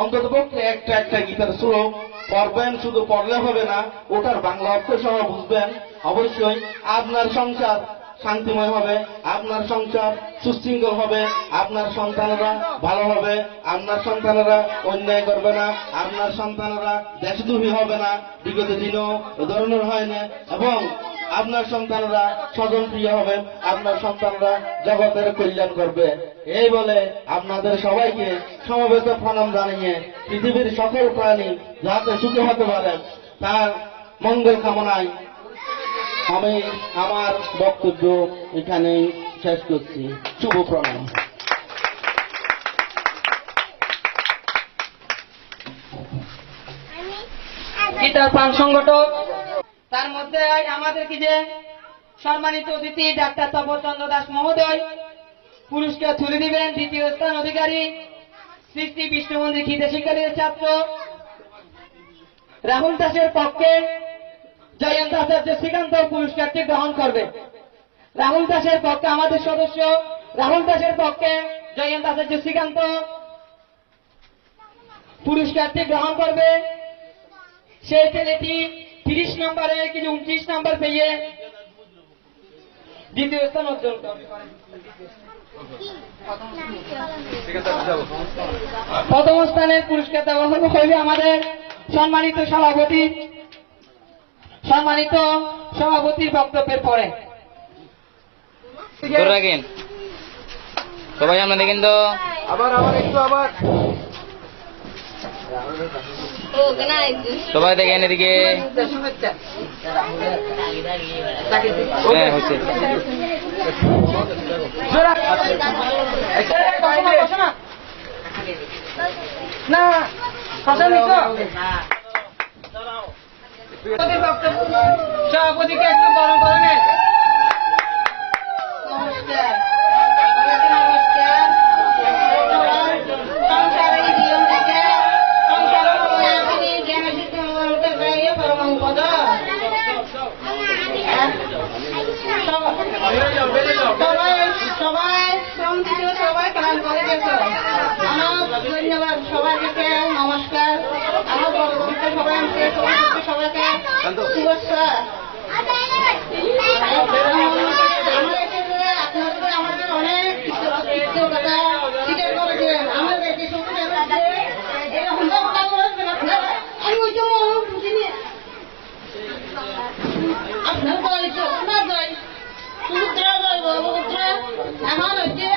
অন্ততপক্ষে একটা গীতার শ্লোক পড়বেন। শুধু পড়লে হবে না, ওটার বাংলা অর্থ সহ বুঝবেন। অবশ্যই আপনার সংসার শান্তিময় হবে, আপনার সংসার সুশৃঙ্খল হবে, আপনার সন্তানেরা ভালো হবে, আপনার সন্তানেরা অন্যায় করবে না, আপনার সন্তানেরা দেশদ্রোহী হবে না, বিগত দিনও এ ধরনের হয় না, এবং আপনার সন্তানরা স্বজন প্রিয় হবে, আপনার সন্তানরা জগতের কল্যাণ করবে। এই বলে আপনাদের সবাইকে সমবেত প্রণাম জানিয়ে পৃথিবীর সকল প্রাণী যাতে সুখী হতে পারেন তার মঙ্গল কামনায় আমি আমার বক্তব্য এখানেই শেষ করছি। শুভ প্রণাম। গীতার প্রাণ সংগঠক, তার মধ্যে আমাদেরকে যে সম্মানিত অতিথি ডাক্তার তপচন্দ্র দাস মহোদয় পুরস্কার তুলে দিবেন। দ্বিতীয় স্থান অধিকারী শ্রী শ্রী বিষ্ণু মন্দির গীতা শিক্ষালয়ের ছাত্র রাহুল দাসের পক্ষে জয়ন্ত আচার্য শ্রীকান্ত পুরস্কারটি গ্রহণ করবে। রাহুল দাসের পক্ষে আমাদের সদস্য রাহুল দাসের পক্ষে জয়ন্ত আচার্য শ্রীকান্ত পুরস্কারটি গ্রহণ করবে। সেই ছেলেটি 30 নম্বরে কিছু 29 নম্বর পেয়ে দ্বিতীয় স্থান অর্জন করবে। প্রথম স্থানের পুরস্কার দেওয়া হইবে আমাদের সম্মানিত সভাপতির বক্তব্যের পরে ধরে রাখেন সবাই আমরা দেখেন তো সবাই দেখেন এদিকে হ্যাঁ হচ্ছে না সভাপতিকে একটু বরণ করে নেন। নমস্কার। ধন্যবাদ সবাইকে, নমস্কার। আমার বড় সবাই সবাইকে শুভেচ্ছা। আপনাদের আমাদের অনেক কৃতজ্ঞতা স্বীকার করেছেন। আমাদের আমি ওই জন্য বুঝিনি আপনার বলিত না যাই সমুদ্রা যাই ব্রহ্মপুত্র এখন হচ্ছে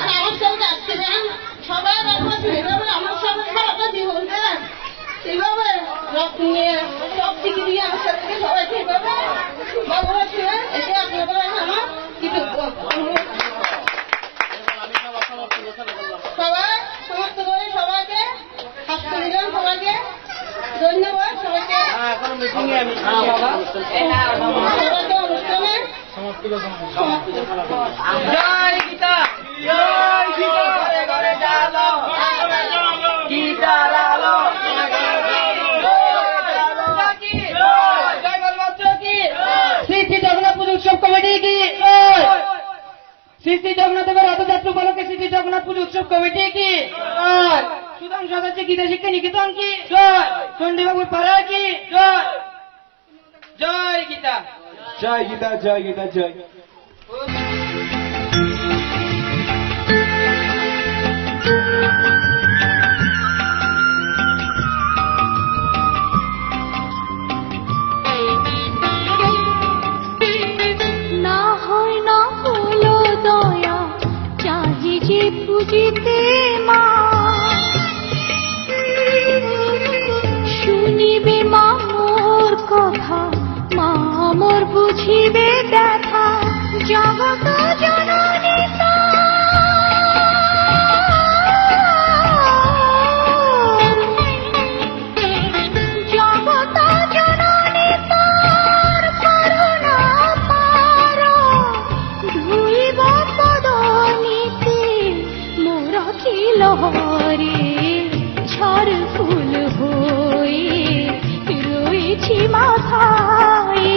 আর আমার সঙ্গে আসছে সবাই আমার সঙ্গে সারাটা জীবনটা সেইভাবে রক্ত নিয়ে সব থেকে দিয়ে আমার সাথে সবাই সেইভাবে ভালোবাসে এসে আপনাদের আমার কৃতজ্ঞ। সবাই সমস্ত করে সবাইকে স্বাস্থ্য দিলাম, সবাইকে ধন্যবাদ, সবাইকে সবাইকে অনুষ্ঠানে জয় গীতা, জয় গীতা, ঘরে জালো গীতার আলো, শ্রী শ্রী জগন্নাথ পুজো উৎসব কমিটি কি, শ্রী শ্রী জগন্নাথ দেবের রথযাত্রা উপলক্ষে শ্রী শ্রী জগন্নাথ পুজো উৎসব কমিটি কি, সুদাম সদস্য গীতা শিক্ষা নিকেতন কি, চণ্ডীবাবুর পাড়া কি, জয় গীতা, জয় গীতা, জয় গীতা, জয়। না হয় না হলো দয়া চাহি যে পুজিতে মা, শুনিবে মা মোর কথা, মা মোর বুঝিবে ব্যথা, জগত জননী জগত জননী তার করুণা পার, ধুইব পদনীতে মোর কিল হরে, ঝড় ফুল হয়ে রয়েছি মাথায়,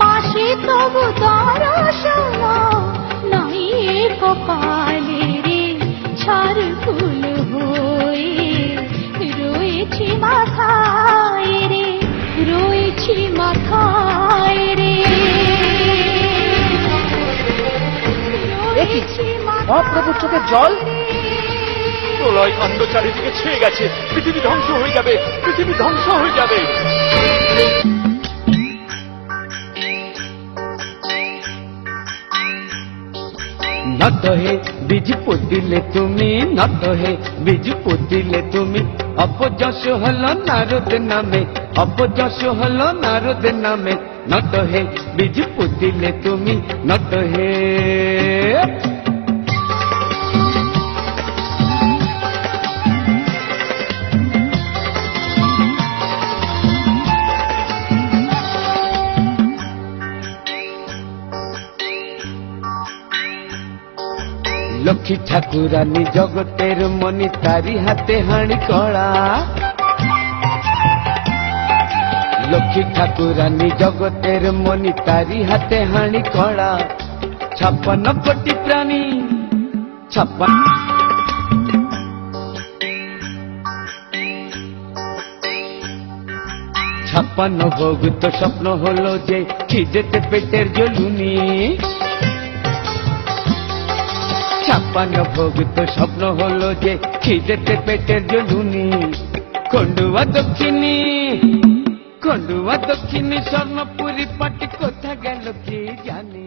পাশে তবু দর্শন নাই কপালে রে, ঝড় ফুল হয়ে রয়েছি মাথায় রে, রয়েছি মাথায় রে, রয়েছি মহাপ্রভুর চোখে জল, রে। প্রলয় কাণ্ড চারিদিকে ছেয়ে গেছে, পৃথিবী ধ্বংস হয়ে যাবে, পৃথিবী ধ্বংস হয়ে যাবে। নত হে বীজ পুতিলে তুমি, নত হে বীজ পুতিলে তুমি, অপযশ হলো নারদ নামে, অপযশ হলো নারদ নামে, নত হে বীজ পুতিলে তুমি, নত হে। লক্ষ্মী ঠাকুরানী জগতের মনি, তারি হাতে হাঁড়ি কড়া, লক্ষ্মী ঠাকুরানী জগতের মনি, তারি হাতে হাঁড়ি কড়া, 56 কোটি প্রাণী 56 ভোগ তো স্বপ্ন হলো যে খিদেতে পেটের জ্বলুনি, 56 ভোগ তো স্বপ্ন হলো যে খিদেতে পেটের জ্বলুনি, খন্ডুয়া দক্ষিণী খন্ডুয়া দক্ষিণী স্বর্ণপুরী পাটি কোথা গেল কি জানি